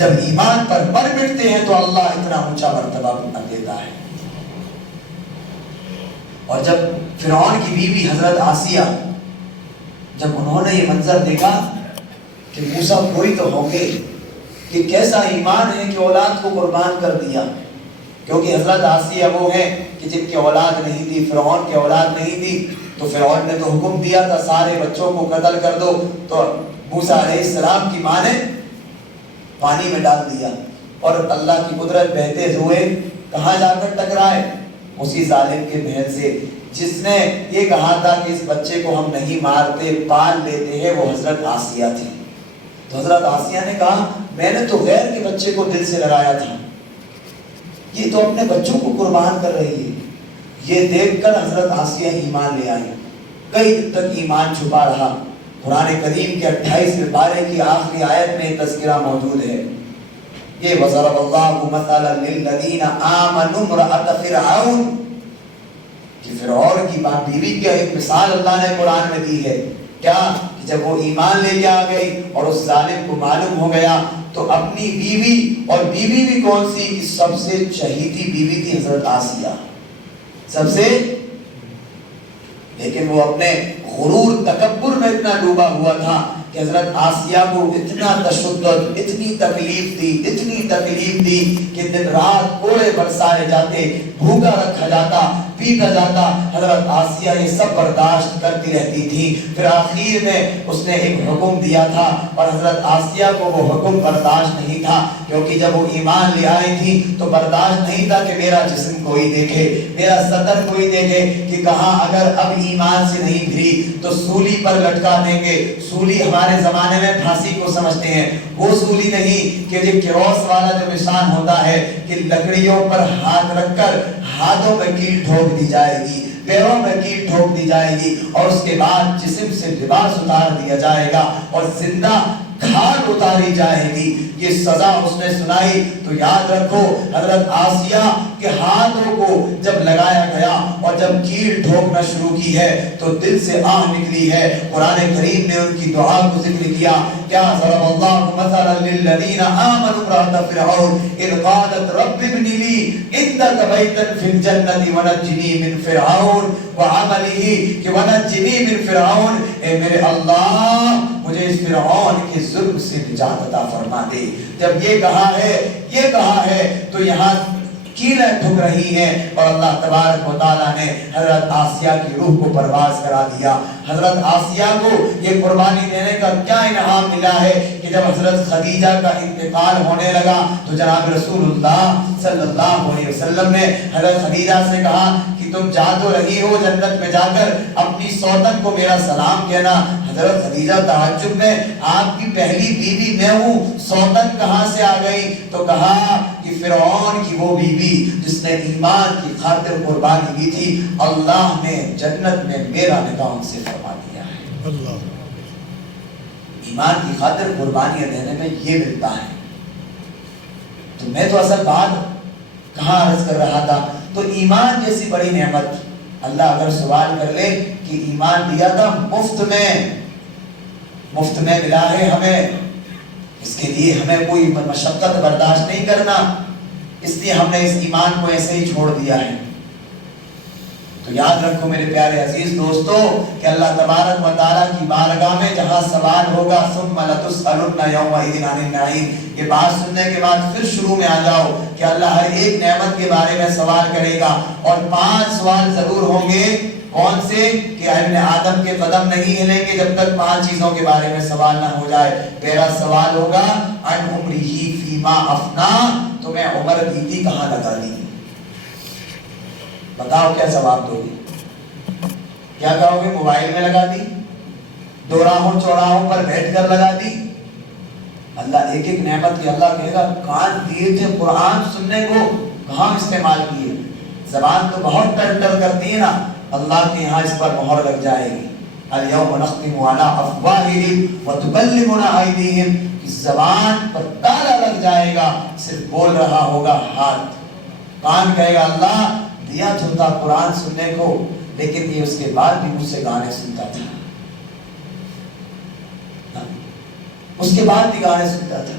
جب ایمان پر مر مٹتے ہیں تو اللہ اتنا اونچا مرتبہ دیتا ہے. اور جب فرعون کی بیوی حضرت آسیہ جب انہوں نے یہ منظر دیکھا کہ موسیٰ کوئی تو ہوں گے، کہ کیسا ایمان ہے کہ اولاد کو قربان کر دیا، کیونکہ حضرت آسیہ وہ ہیں کہ جن کی اولاد نہیں تھی، فرعون کی اولاد نہیں تھی، تو فرعون نے تو حکم دیا تھا سارے بچوں کو قتل کر دو، تو موسیٰ علیہ السلام کی ماں نے پانی میں ڈال دیا اور اللہ کی قدرت بہتے ہوئے کہاں جا کر ٹکرائے؟ اسی ظالم کے بہن سے جس نے یہ کہا تھا کہ اس بچے کو ہم نہیں مارتے پال لیتے ہیں، وہ حضرت آسیہ تھی. تو حضرت آسیہ نے کہا میں نے تو غیر کے بچے کو دل سے لگایا تھا، یہ تو اپنے بچوں کو قربان کر رہی ہے. یہ دیکھ کر حضرت آسیہ ایمان لے آئی. کئی دن تک ایمان چھپا رہا. قرآن کریم کے 28ویں پارے کی آخری آیت میں تذکرہ موجود ہے. یہ وَضَرَبَ اللَّهُ مَثَلًا لِلَّذِينَ آمَنُوا امْرَأَتَ فِرْعَوْنَ، کہ فرعون کی بیوی کا ایک مثال اللہ نے قرآن میں دی ہے. کیا کہ جب وہ ایمان لے کے آ گئی اور اس ظالم کو معلوم ہو گیا تو اپنی بیوی، اور بیوی بھی کون سی کہ سب سے چہیتی بیوی تھی حضرت آسیہ، سب سے، لیکن وہ اپنے غرور تکبر میں اتنا ڈوبا ہوا تھا کہ حضرت آسیہ کو اتنا تشدد، اتنی تکلیف دی کہ دن رات کوڑے برسائے جاتے، بھوکا رکھا جاتا، پیٹا جاتا. حضرت آسیہ یہ سب برداشت کرتی رہتی تھی. پھر آخر میں اس نے ایک حکم دیا تھا اور حضرت آسیہ کو وہ حکم برداشت نہیں تھا، کیونکہ جب وہ ایمان لے آئی تھی تو برداشت نہیں تھا کہ میرا جسم کوئی دیکھے، میرا سطر کوئی دیکھے، کہ کہاں اگر اب ایمان سے نہیں پھری تو سولی پر لٹکا دیں گے. سولی ہمارے زمانے میں پھانسی کو سمجھتے ہیں، وہ سولی نہیں کہ یہ کروس والا جو نشان ہوتا ہے کہ لکڑیوں پر ہاتھ رکھ کر ہاتھوں میں کیل ٹھوک دی جائے گی، پیروں میں کیل ٹھوک دی جائے گی، اور اس کے بعد جسم سے لباس اتار دیا جائے گا اور زندہ کھال اتاری جائے گی. یہ سزا اس نے سنائی. تو یاد رکھو حضرت آسیہ کے ہاتھوں کو جب لگایا گیا اور جب کیل ٹھوکنا شروع کی ہے تو دل سے آہ نکلی ہے. قرآن کریم نے ان کی دعا کو ذکر کیا. کیا ضرب اللہ مثلا للذین آمنوا امرأة فرعون اذ قالت رب ابن لی عندک بیتا فی الجنۃ ونجنی من فرعون وعملہ، کہ ونجنی من فرعون، اے میرے اللہ مجھے اس فرعون کے ظلم سے نجات عطا فرما دے. جب یہ کہا ہے تو یہاں کیلیں ٹھک رہی ہیں اور اللہ تبارک و تعالیٰ نے حضرت آسیہ کی روح کو پرواز کرا دیا. حضرت آسیہ کو یہ قربانی دینے کا کیا انعام ملا ہے کہ جب حضرت خدیجہ کا انتقال ہونے لگا تو جناب رسول اللہ صلی اللہ علیہ وسلم نے حضرت خدیجہ سے کہا کہ تم جا تو رہی ہو جنت میں، جا کر اپنی سوتن کو میرا سلام کہنا. حضرت خدیجہ تعجب میں، آپ کی پہلی بیوی میں ہوں، سوتن کہاں سے آ گئی؟ تو کہا کہ فرعون کی وہ بیوی جس نے ایمان کی خاطر قربانی دی تھی، اللہ نے جنت میں میرا نکاح ان سے فرما دیا ہے. اللہ ایمان کی خاطر قربانیاں دینے میں یہ ملتا ہے. تو میں تو اصل بات کہاں عرض کر رہا تھا، تو ایمان جیسی بڑی نعمت اللہ اگر سوال کر لے کہ ایمان دیا تھا مفت میں ملا ہے ہمیں، اس کے لیے ہمیں کوئی مشقت برداشت نہیں کرنا، اس لیے ہم نے اس ایمان کو ایسے ہی چھوڑ دیا ہے. تو یاد رکھو میرے پیارے عزیز دوستو کہ اللہ تبارک و تعالیٰ کی بارگاہ میں جہاں سوال ہوگا ثم لتسألن یومئذ عن النعیم، یہ بات سننے کے بعد پھر شروع میں آ جاؤ کہ اللہ ہر ایک نعمت کے بارے میں سوال کرے گا، اور 5 سوال ضرور ہوں گے. کون سے؟ کہ ابن آدم کے قدم نہیں ہلیں گے جب تک 5 چیزوں کے بارے میں سوال نہ ہو جائے. پہلا سوال ہوگا عن عمرہ فیما افنا، تمہیں عمر دی تھی کہاں لگا دی؟ بتاؤ کیا جواب دو گے؟ کیا کہو گے؟ موبائل میں لگا دی، دو راہوں چوراہوں پر بیٹھ کر لگا دی؟ اللہ ایک ایک نعمت کی اللہ کہے گا کان دیے تھے قرآن سننے کو، کہاں استعمال کیے؟ زبان تو بہت ٹر کرتی ہے نا، اللہ کے یہاں اس پر مہر لگ جائے گی. الیوم نختم علی افواہہم وتکلمنا ایدیہم، زبان پر تالا لگ جائے گا، صرف بول رہا ہوگا ہاتھ. کان کہے گا اللہ دیا تھا قرآن سننے کو، لیکن یہ اس کے بعد بھی مجھ سے گانے سنتا تھا، اس کے بعد بھی گانے سنتا تھا.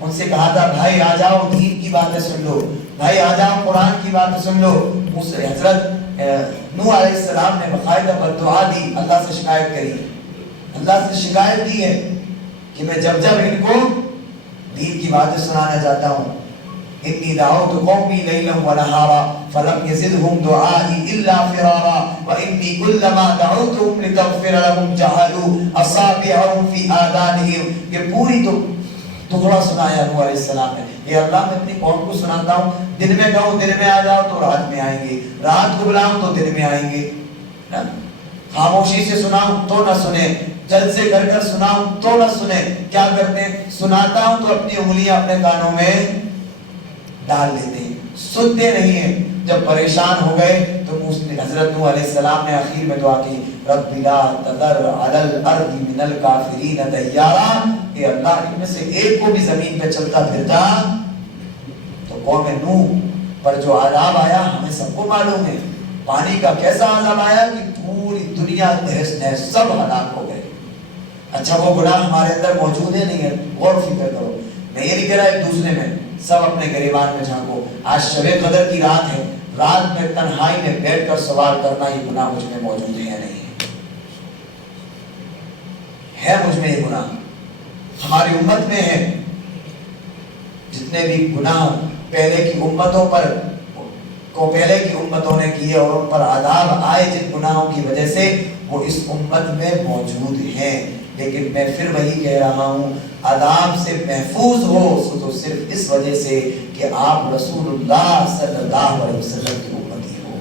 ان سے کہا تھا بھائی آ جاؤ دین کی باتیں سن لو، بھائی آ جاؤ قرآن کی باتیں سن لو. حضرت نوح علیہ السلام نے باقاعدہ بددعا دی، اللہ سے شکایت کری، اللہ سے شکایت دی ہے کہ میں جب جب ان کو دین کی باتیں سنانا چاہتا ہوں، انی دعوت قومی لیلا ونہارا فلم یزدہم دعائی الا فرارا وانی کلما دعوتہم لتغفر لهم جعلوا اصابعہم فی آذانہم. یہ پوری تو ٹکڑا سنایا نوح علیہ السلام نے. یہ اللہ میں اپنی قوم کو سناتا ہوں، دن میں کہوں دن میں آ جاؤ تو رات میں آئیں گے، رات کو بلاؤں تو دن میں آئیں گے، خاموشی سے سناؤں تو نہ سنیں، جلد سے کر کر سناؤں تو نہ سنیں. کیا کرتے ہیں؟ سناتا ہوں تو اپنی انگلیاں اپنے کانوں میں ڈال لیتے ہیں، سنتے نہیں ہیں. جب پریشان ہو گئے تو حضرت نوح علیہ السلام نے آخر میں دعا کی رب لا تذر علی الارض من الکافرین دیارا، کہ اللہ ان میں سے ایک کو بھی زمین پہ چلتا پھرتا تو قوم نوح پر جو عذاب آیا ہمیں سب کو معلوم ہے. پانی کا کیسا عذاب آیا کہ پوری دنیا تہس نہس سب ہلاک ہو گئے. اچھا وہ گناہ ہمارے اندر موجود ہے نہیں ہے؟ غور و فکر کرو. میں یہ نہیں کہہ رہا ایک دوسرے میں، سب اپنے گریبان میں جھانکو. آج شب قدر کی رات ہے، رات میں تنہائی میں بیٹھ کر سوال کرنا یہ گناہ مجھ میں موجود ہے یا نہیں ہے مجھ میں یہ گناہ ہماری امت میں ہے. جتنے بھی گناہ پہلے کی امتوں پر کو پہلے کی امتوں نے کیے اور ان پر عذاب آئے جن گناہوں کی وجہ سے، وہ اس امت میں موجود ہیں. لیکن میں پھر وہی کہہ رہا ہوں، عذاب سے محفوظ ہو تو صرف اس وجہ سے کہ آپ رسول اللہ صلی اللہ علیہ وسلم کی امتی ہو،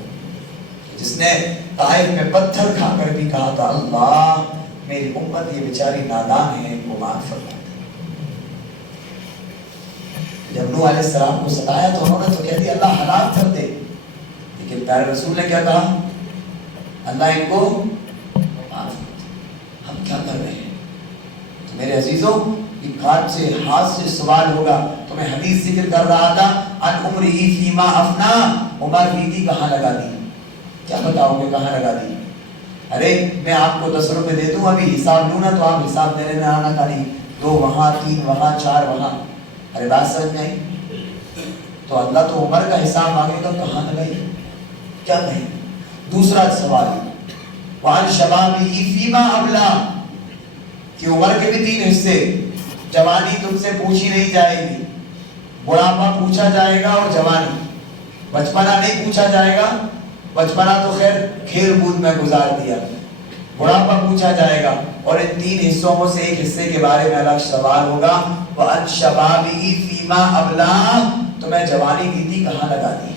جس نے طائف میں پتھر کھا کر بھی کہا تھا اللہ میری امت یہ بیچاری نادان ہے، ان کو معاف فرما. جب نوح علیہ السلام کو ستایا تو انہوں نے تو کہہ دیا اللہ ہلاک کر دے، لیکن پیارے رسول نے کیا کہا؟ اللہ ان کو معاف. ہم کیا کر رہے ہیں؟ تو میرے عزیزوں یہ ہاتھ سے سوال ہوگا. تو میں حدیث ذکر کر رہا تھا ان عمرہ فیما افنا، عمر بیتی کہاں لگا دی؟ کیا بتاؤ گے کہاں لگا دی؟ ارے میں آپ کو 10 روپے دے دوں ابھی حساب لوں نا تو آپ حساب دینے میں آنا کاری 2 وہاں 3 وہاں 4 وہاں. ارے بات سمجھ میں آئی؟ تو اللہ تو عمر کا حساب مانگے گا کہاں لگائی کیا نہیں. دوسرا سوال وعن شبابہ فیما ابلا، کہ عمر کے بھی 3 حصے. جوانی تم سے پوچھی نہیں جائے گی، بڑھاپا پوچھا جائے گا اور جوانی. بچپنا نہیں پوچھا جائے گا، بچپنا تو خیر کھیل کود میں گزار دیا. بڑھاپا پوچھا جائے گا اور ان 3 حصوں میں سے ایک حصے کے بارے میں الگ سوال ہوگا. وعن شبابہ فیما ابلا، تو میں جوانی کی تھی کہاں لگا دی؟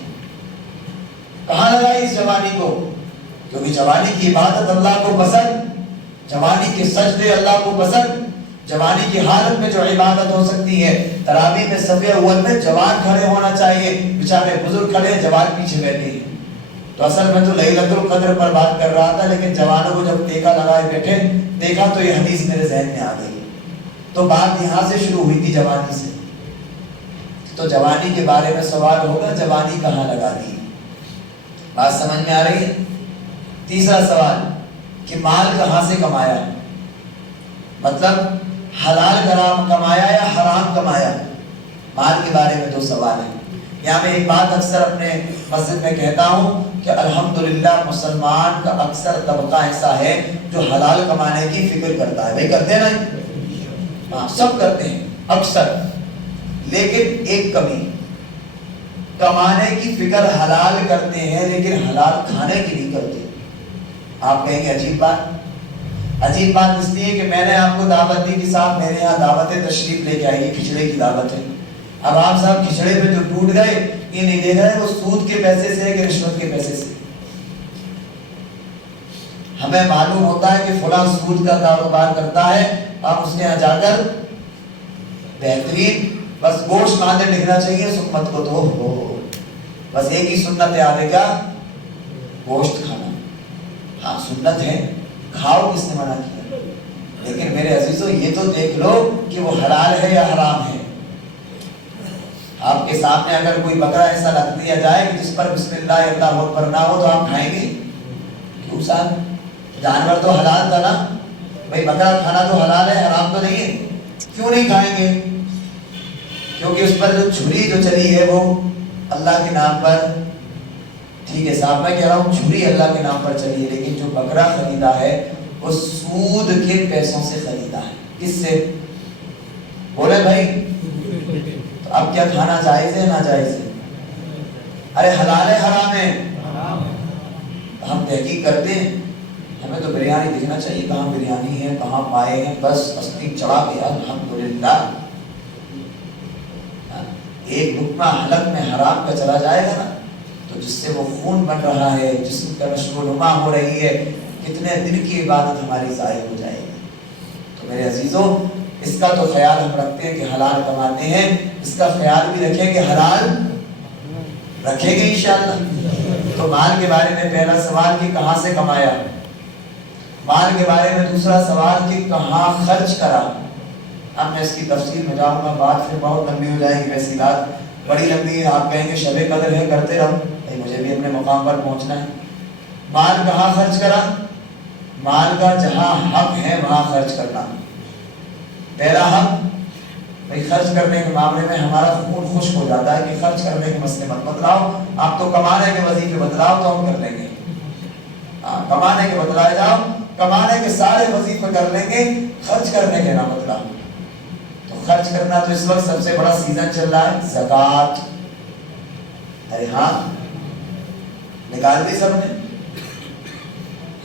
کہاں لگائی اس جوانی کو؟ کیونکہ جوانی کی عبادت اللہ کو پسند، جوانی کے سجدے اللہ کو پسند. جوانی کی حالت میں جو عبادت ہو سکتی ہے، تراویح میں صف اول میں جوان کھڑے ہونا چاہیے، بیچارے بزرگ کھڑے ہیں جوان پیچھے بیٹھے ہیں. تو اصل میں تو لیلۃ القدر پر بات کر رہا تھا، لیکن جوانوں کو جب ٹیکا لگائے بیٹھے دیکھا تو یہ حدیث میرے ذہن میں آ گئی. تو بات یہاں سے شروع ہوئی تھی جوانی سے. تو جوانی کے بارے میں سوال ہوگا جوانی کہاں لگا دی؟ بات سمجھ میں آ رہی ہے؟ تیسرا سوال کہ مال کہاں سے کمایا، مطلب حلال کمایا یا حرام کمایا. مال کے بارے میں 2 سوال ہیں. یہاں میں ایک بات اکثر اپنے مسجد میں کہتا ہوں کہ الحمدللہ مسلمان کا اکثر طبقہ ایسا ہے جو حلال کمانے کی فکر کرتا ہے. بھائی کرتے ہیں نا؟ ہاں سب کرتے ہیں اکثر. لیکن ایک کمی، کمانے کی فکر حلال کرتے ہیں لیکن حلال کھانے کی نہیں کرتے. آپ کہیں گے عجیب بات. عجیب بات اس لیے کہ میں نے آپ کو دعوت دی کہ صاحب میرے یہاں دعوت تشریف لے کے آئیے، کھچڑے کی دعوت ہے. اب آپ صاحب کھچڑے پہ جو ٹوٹ گئے یہ نہیں دے رہے وہ سود کے پیسے سے ہے کہ رشوت کے پیسے سے. ہمیں معلوم ہوتا ہے کہ فلاں سود کا کاروبار کرتا ہے، آپ اس کے یہاں جا کر بہترین بس گوشت کھانے لکھنا چاہیے سکمت کو تو ہو، بس ایک ہی سنت ہے آگے کا گوشت کھانا. ہاں سنت ہے، کھاؤ کس نے منع کیا؟ لیکن میرے عزیزو یہ تو دیکھ لو کہ وہ حلال ہے یا حرام ہے. آپ کے سامنے اگر کوئی بکرا ایسا رکھ دیا جائے کہ جس پر بسم اللہ اللہ اکبر نہ ہو تو آپ کھائیں گے؟ کیوں صاحب؟ جانور تو حلال تھا نا بھائی، بکرا کھانا تو حلال ہے، حرام تو نہیں ہے، کیوں نہیں کھائیں گے؟ کیونکہ اس پر جو چھری جو چلی ہے وہ اللہ کے نام پر، ٹھیک ہے صاحب میں کہہ رہا ہوں چھری اللہ کے نام پر چلی ہے، لیکن جو بکرا خریدا ہے وہ سود کے پیسوں سے خریدا ہے. کس سے؟ بولے بھائی. تو اب کیا کھانا جائز ہے ناجائز ہے؟ ارے حلال ہے حرام ہے؟ ہم تحقیق کرتے ہیں، ہمیں تو بریانی دیکھنا چاہیے کہاں بریانی ہے، کہاں پائے ہیں، بس تصدیق چڑھا گیا الحمدللہ. ایک لقمہ حلق میں حرام کا چلا جائے گا نا تو جس سے وہ خون بن رہا ہے، جسم کا نشو و نما ہو رہی ہے، کتنے دن کی عبادت ہماری ضائع ہو جائے گی. تو میرے عزیزوں اس کا تو خیال ہم رکھتے ہیں کہ حلال کماتے ہیں، اس کا خیال بھی رکھیں کہ حلال رکھیں گے انشاءاللہ. تو مال کے بارے میں پہلا سوال کہ کہاں سے کمایا، مال کے بارے میں دوسرا سوال کہ کہاں خرچ کرا. اب میں اس کی تفصیل میں جاؤں گا، بات پھر بہت لمبی ہو جائے گی، ویسی بات بڑی لمبی ہے. آپ کہیں گے شب قدر ہے کرتے رہو، مجھے بھی اپنے مقام پر پہنچنا ہے. مال کہاں خرچ کرا؟ مال کا جہاں حق ہے وہاں خرچ کرنا. پہلا حق بھائی خرچ کرنے کے معاملے میں ہمارا خون خشک ہو جاتا ہے کہ خرچ کرنے کے مسئلے مت بتلاؤ، آپ تو کمانے کے وظیفے بتلاؤ تو ہم کر لیں گے. کمانے کے بتلائے جاؤ، کمانے کے سارے وظیفے کر لیں گے، خرچ کرنے کے نہ بتلاؤ. تو خرچ کرنا تو اس وقت سب سے بڑا سیزن چل رہا ہے زکوٰۃ. ارے ہاں نکال دی سب نے،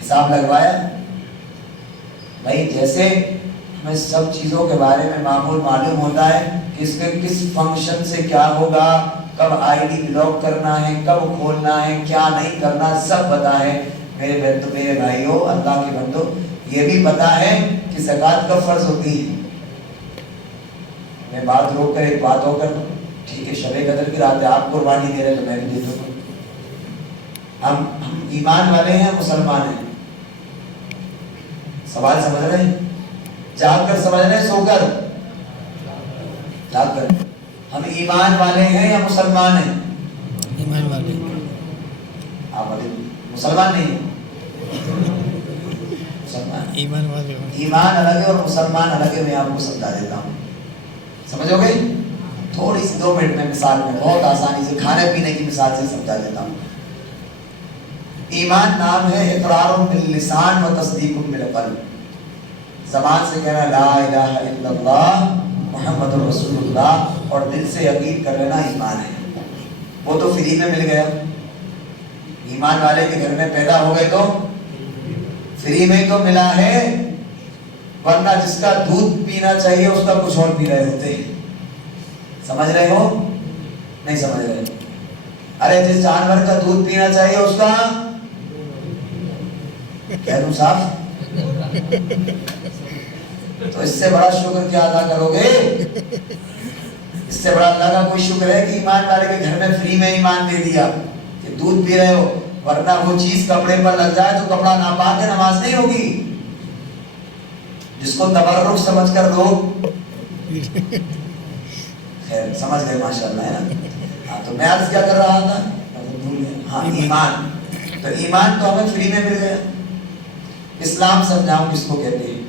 حساب لگوایا. بھائی جیسے ہمیں سب چیزوں کے بارے میں معمول معلوم ہوتا ہے کہ اس کے کس فنکشن سے کیا ہوگا، کب آئی ڈی بلاک کرنا ہے، کب کھولنا ہے، کیا نہیں کرنا، سب پتا ہے. میرے بھائیو اللہ کے بندو یہ بھی پتا ہے کہ زکوٰۃ کب فرض ہوتی ہے. میں بات روک کر ایک بات ہو کر ٹھیک ہے شب قدر کی رات ہے، آپ قربانی دے رہے تو میں بھی دے دوں. ہم ایمان والے ہیں، مسلمان ہیں. سوال سمجھ رہے ہیں؟ جاگ کر سمجھ رہے ہیں، سو کر جاگ کر. ہم ایمان والے ہیں یا مسلمان ہیں؟ ایمان والے. آپ مسلمان نہیں ہیں؟ مسلمان. ایمان والے. ایمان الگ ہے اور مسلمان الگ ہے. میں آپ کو سمجھا دیتا ہوں، سمجھو گے؟ تھوڑی سی 2 منٹ میں مثال میں بہت آسانی سے کھانے پینے کی مثال سے سمجھا دیتا ہوں. ایمان نام ہے اقرار باللسان و تصدیق بالقلب. زبان سے کہنا لا الہ الا اللہ محمد رسول اللہ اور دل سے یقین کر لینا ایمان ہے. وہ تو فری میں مل گیا. ایمان والے کے گھر میں پیدا ہو گئے تو فری میں تو ملا ہے، ورنہ جس کا دودھ پینا چاہیے اس کا کچھ اور پی رہے ہوتے ہیں. سمجھ رہے ہو؟ نہیں سمجھ رہے؟ ارے جس جانور کا دودھ پینا چاہیے اس کا کہہ دوں صاحب. تو اس سے بڑا شکر کیا ادا کرو گے؟ اس سے بڑا اللہ کا کوئی شکر ہے کہ ایمان والے کے گھر میں فری میں ایمان دے دیا کہ دودھ پی رہے ہو، ورنہ وہ چیز کپڑے پر لگ جائے تو کپڑا ناپاک ہے، نماز نہیں ہوگی. جس کو تبرک سمجھ کر لوگ خیر سمجھ گئے ماشاءاللہ ہے نا. ہاں تو میں عرض کیا کر رہا تھا؟ ہاں ایمان. تو ایمان تو ہمیں فری میں مل گیا. اسلام سمجھاؤں کس کو کہتے ہیں؟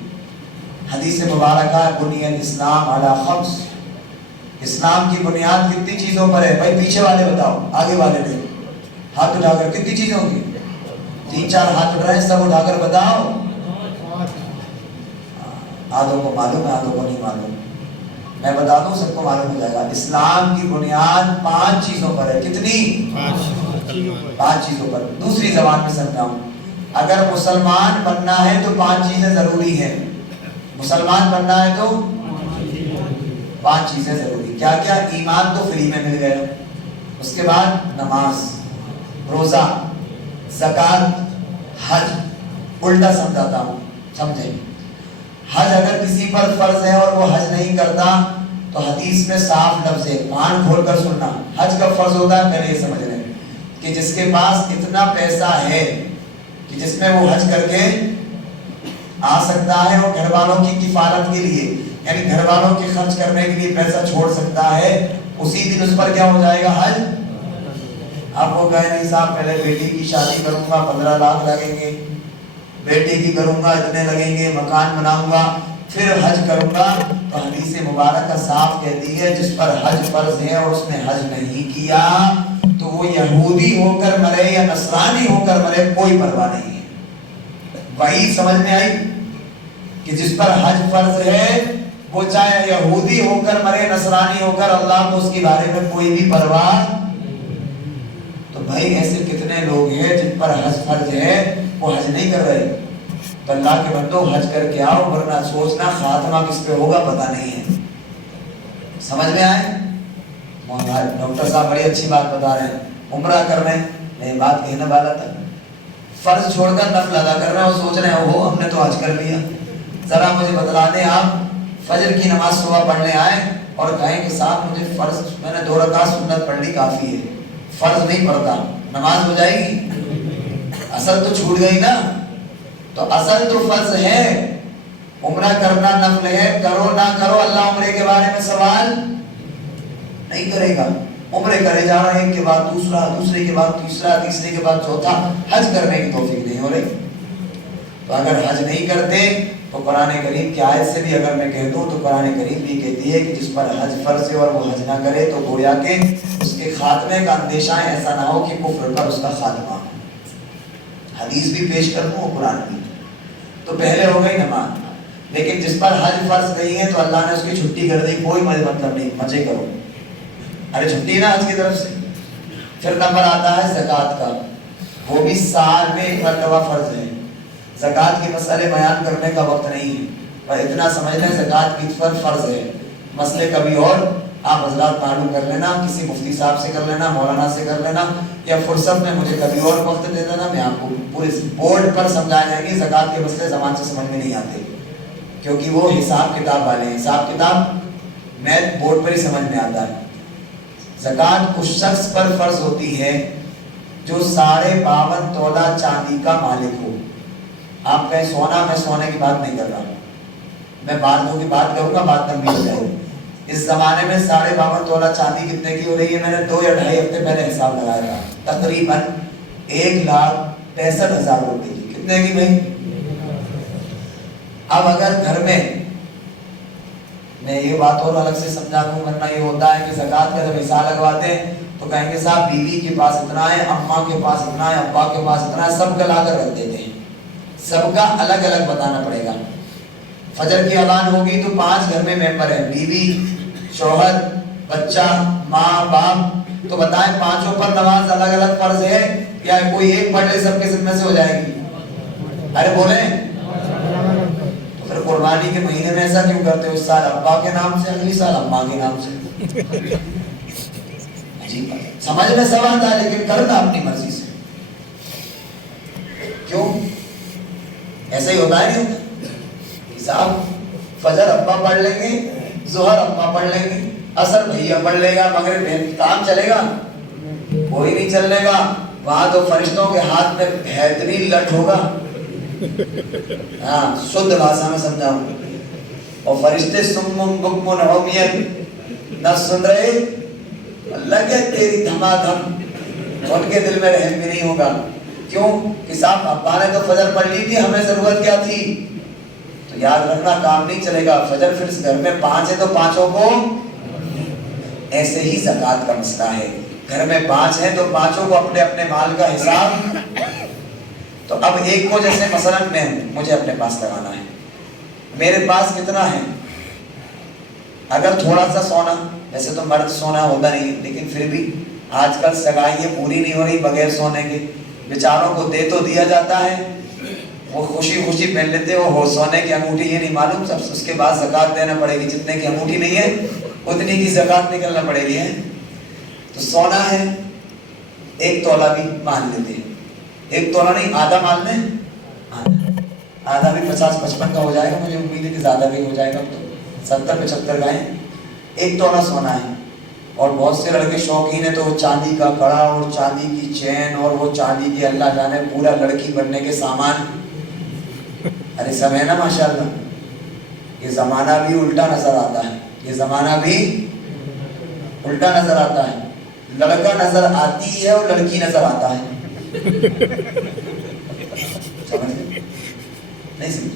حدیث مبارکہ بنی الاسلام علی خمس. اسلام کی بنیاد کتنی چیزوں پر ہے؟ بھائی پیچھے والے بتاؤ، آگے والے نہیں. ہاتھ اٹھا کر کتنی چیزیں ہوں گی؟ 3-4 ہاتھ اٹھ رہے ہیں، سب اٹھا کر بتاؤ. آدھوں کو معلوم ہے، آدھوں کو نہیں معلوم. میں بتا دوں سب کو معلوم ہو جائے گا. اسلام کی بنیاد 5 چیزوں پر ہے. کتنی؟ 5 چیزوں پر. دوسری زبان میں سمجھاؤں، اگر مسلمان بننا ہے تو 5 چیزیں ضروری ہیں. مسلمان بننا ہے تو 5 چیزیں ضروری. کیا کیا؟ ایمان تو فری میں مل گیا، اس کے بعد نماز، روزہ، زکوٰۃ، حج. الٹا سمجھاتا ہوں سمجھیں. حج اگر کسی پر فرض ہے اور وہ حج نہیں کرتا تو حدیث میں صاف لفظ ہے، کان کھول کر سننا. حج کب فرض ہوتا ہے؟ پہلے یہ سمجھ لیں کہ جس کے پاس اتنا پیسہ ہے کہ جس میں وہ حج کر کے آ سکتا ہے اور گھر والوں کی کفالت کے لیے، یعنی گھر والوں کے خرچ کرنے کے لیے پیسہ چھوڑ سکتا ہے، اسی دن اس پر کیا ہو جائے گا؟ حج. اب وہ کہے نہیں صاحب پہلے بیٹی کی شادی کروں گا 15 لاکھ لگیں گے، بیٹی کی کروں گا اتنے لگیں گے، مکان بناؤں گا. پھر حج کروں گا. تو حدیث مبارکہ صاف کہتی ہے جس پر حج فرض ہے اور اس نے حج نہیں کیا تو وہ یہودی ہو کر مرے یا نصرانی ہو کر مرے کوئی پرواہ نہیں ہے. وہی سمجھ میں آئی کہ جس پر حج فرض ہے وہ چاہے یہودی ہو کر مرے نصرانی ہو کر, اللہ کو اس کے بارے میں کوئی بھی پرواہ. تو بھائی ایسے کتنے لوگ ہیں جن پر حج فرض ہے وہ حج نہیں کر رہے. تو اللہ کے بندو حج کر کے آؤ, ورنہ سوچنا خاتمہ کس پہ ہوگا پتہ نہیں ہے. سمجھ میں آئے؟ ڈاکٹر صاحب بڑی اچھی بات بتا رہے ہیں, عمرہ کر رہے ہیں, میں بات کہنے والا تھا, فرض چھوڑ کر نفل ادا کر رہے ہیں اور سوچ رہے ہیں وہ ہم نے تو حج کر لیا. ذرا مجھے بتلا دیں آپ فجر کی نماز صبح پڑھنے آئے اور کہیں کہ صاحب مجھے فرض, میں نے 2 رکعت سنت پڑھ لی کافی ہے, فرض نہیں پڑھتا, نماز ہو جائے گی؟ اصل تو چھوٹ گئی نا. تو اصل تو فرض ہے, عمرہ کرنا نفل ہے, کرو نہ کرو اللہ عمرے کے بارے میں سوال نہیں کرے گا. عمرے کرے جا رہے ہیں, ایک کے بعد دوسرا, دوسرے کے بعد تیسرا, تیسرے کے بعد چوتھا, حج کرنے کی توفیق نہیں ہو رہی. تو اگر حج نہیں کرتے تو قرآن کریم کی آیت سے بھی اگر میں کہہ دوں تو قرآن کریم بھی کہتی ہے کہ جس پر حج فرض ہے اور وہ حج نہ کرے تو گویا کہ اس کے خاتمے کا اندیشہ ہے, ایسا نہ ہو کہ کفر پر اس کا خاتمہ ہو. حدیث بھی پیش کر دوں اور قرآن بھی. تو پہلے ہو گئی نماز. لیکن جس پر حج فرض نہیں ہے تو اللہ نے اس کی چھٹی کر دی, کوئی مطلب نہیں, مزے کرو, ارے چھٹی نا حج کی طرف سے. پھر نمبر آتا ہے زکوٰۃ کا, وہ بھی سال میں 1 مرتبہ فرض ہے. زکوٰۃ کے مسئلے بیان کرنے کا وقت نہیں ہے, پر اتنا سمجھ لیں زکوٰۃ کس پر فرض ہے. مسئلے کبھی اور آپ حضرات معلوم کر لینا, کسی مفتی صاحب سے کر لینا, مولانا سے کر لینا, یا فرصت میں مجھے کبھی اور وقت دے دینا, میں آپ کو پورے بورڈ پر سمجھائے جائیں گے. زکوٰۃ کے مسئلے زبان سے سمجھ میں نہیں آتے کیونکہ وہ حساب کتاب والے ہیں, حساب کتاب میتھ بورڈ پر ہی سمجھ میں آتا ہے. زکوٰۃ اس شخص پر فرض ہوتی ہے جو 52.5 تولہ چاندی کا مالک ہو. آپ کہیں سونا, میں سونے کی بات نہیں کر رہا ہوں, میں بعدوں کی بات کروں گا, بات تنبیہ ہو جائے. اس زمانے میں 52.5 تولہ چاندی کتنے کی ہو رہی ہے؟ میں نے 2 یا 2.5 ہفتے پہلے حساب لگایا تھا, تقریباً 1,65,000 روپے کی. کتنے کی بھائی؟ اب اگر گھر میں یہ بات اور الگ سے سمجھا دوں, ورنہ یہ ہوتا ہے کہ زکوٰۃ کا جب حساب لگواتے ہیں تو کہیں گے صاحب بیوی کے پاس اتنا ہے, اماں کے پاس اتنا ہے, ابا کے پاس اتنا ہے, سب کا لا کر رکھ دیتے ہیں. سب کا الگ الگ بتانا پڑے گا. فجر کی اذان ہوگی تو 5 گھر میں ممبر ہیں, بیوی, شوہر, بچہ, ماں, باپ. تو بتائیں 5 پر نماز الگ الگ فرض ہے یا کوئی ایک پڑھ لے سب کے ذمہ سے ہو جائے گی؟ ارے بولیں. تو پھر قربانی کے مہینے میں ایسا کیوں کرتے ہو؟ اس سال ابا کے نام سے, اگلی سال اماں کے نام سے. عجیب بات, سمجھ میں سب آتا ہے لیکن کرنا اپنی مرضی سے. کیوں ایسا ہی ہوتا ہے؟ نہیں ہوتا. صاحب فجر ابا پڑھ لیں گے, ظہر ابا پڑھ لیں گے, عصر بھیا پڑھ لے گا, مغرب کام چلے گا؟ کوئی نہیں چلے گا. وہاں تو فرشتوں کے ہاتھ میں بہترین لٹ ہوگا. ہاں شدھ بھاشا میں سمجھاؤں. اور فرشتے سمم بکم عمیت, نہ سن رہے, لگے تیری دھما دھم, ان کے دل میں رحم بھی نہیں ہوگا. کیوں کہ صاحب ابا نے تو فجر پڑھ لی تھی, ہمیں ضرورت کیا تھی؟ تو یاد رکھنا کام نہیں چلے گا. فجر پھر گھر میں 5 ہے تو 5 کو, ایسے ہی زکوٰۃ کا مسئلہ ہے. گھر میں 5 ہیں تو 5 کو اپنے اپنے مال کا حساب. تو اب ایک کو جیسے مثلا میں مجھے اپنے پاس لگانا ہے, میرے پاس کتنا ہے؟ اگر تھوڑا سا سونا, ویسے تو مرد سونا ہوتا نہیں لیکن پھر بھی آج کل سگائیاں پوری نہیں ہو رہی بغیر سونے کے. بیچاروں کو دے تو دیا جاتا ہے, وہ خوشی خوشی پہن لیتے, وہ سونے کی انگوٹھی یہ نہیں معلوم سب اس کے بعد زکوٰۃ دینا پڑے گی. جتنے کی انگوٹھی نہیں ہے اتنی کی زکوٰۃ نکلنا پڑے گی. تو سونا ہے 1 تولہ بھی مان لیتے ہیں, 1 تولہ نہیں آدھا مان لیں, آدھا بھی 50-55 کا ہو جائے گا. مجھے امید ہے کہ زیادہ بھی ہو جائے گا, تو 70-75 کا ہے. 1 تولہ سونا ہے. اور بہت سے لڑکے شوقین ہیں تو وہ چاندی کا کڑا اور چاندی کی چین اور وہ چاندی کی اللہ جانے پورا لڑکی بننے کے سامان. ارے سب ہے نا ماشاءاللہ. یہ زمانہ بھی الٹا نظر آتا ہے, یہ زمانہ بھی الٹا نظر آتا ہے. لڑکا نظر آتی ہے اور لڑکی نظر آتا ہے. سمجھ نہیں سمجھ.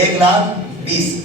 1,20,000।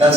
10,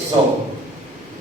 100।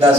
10,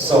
100,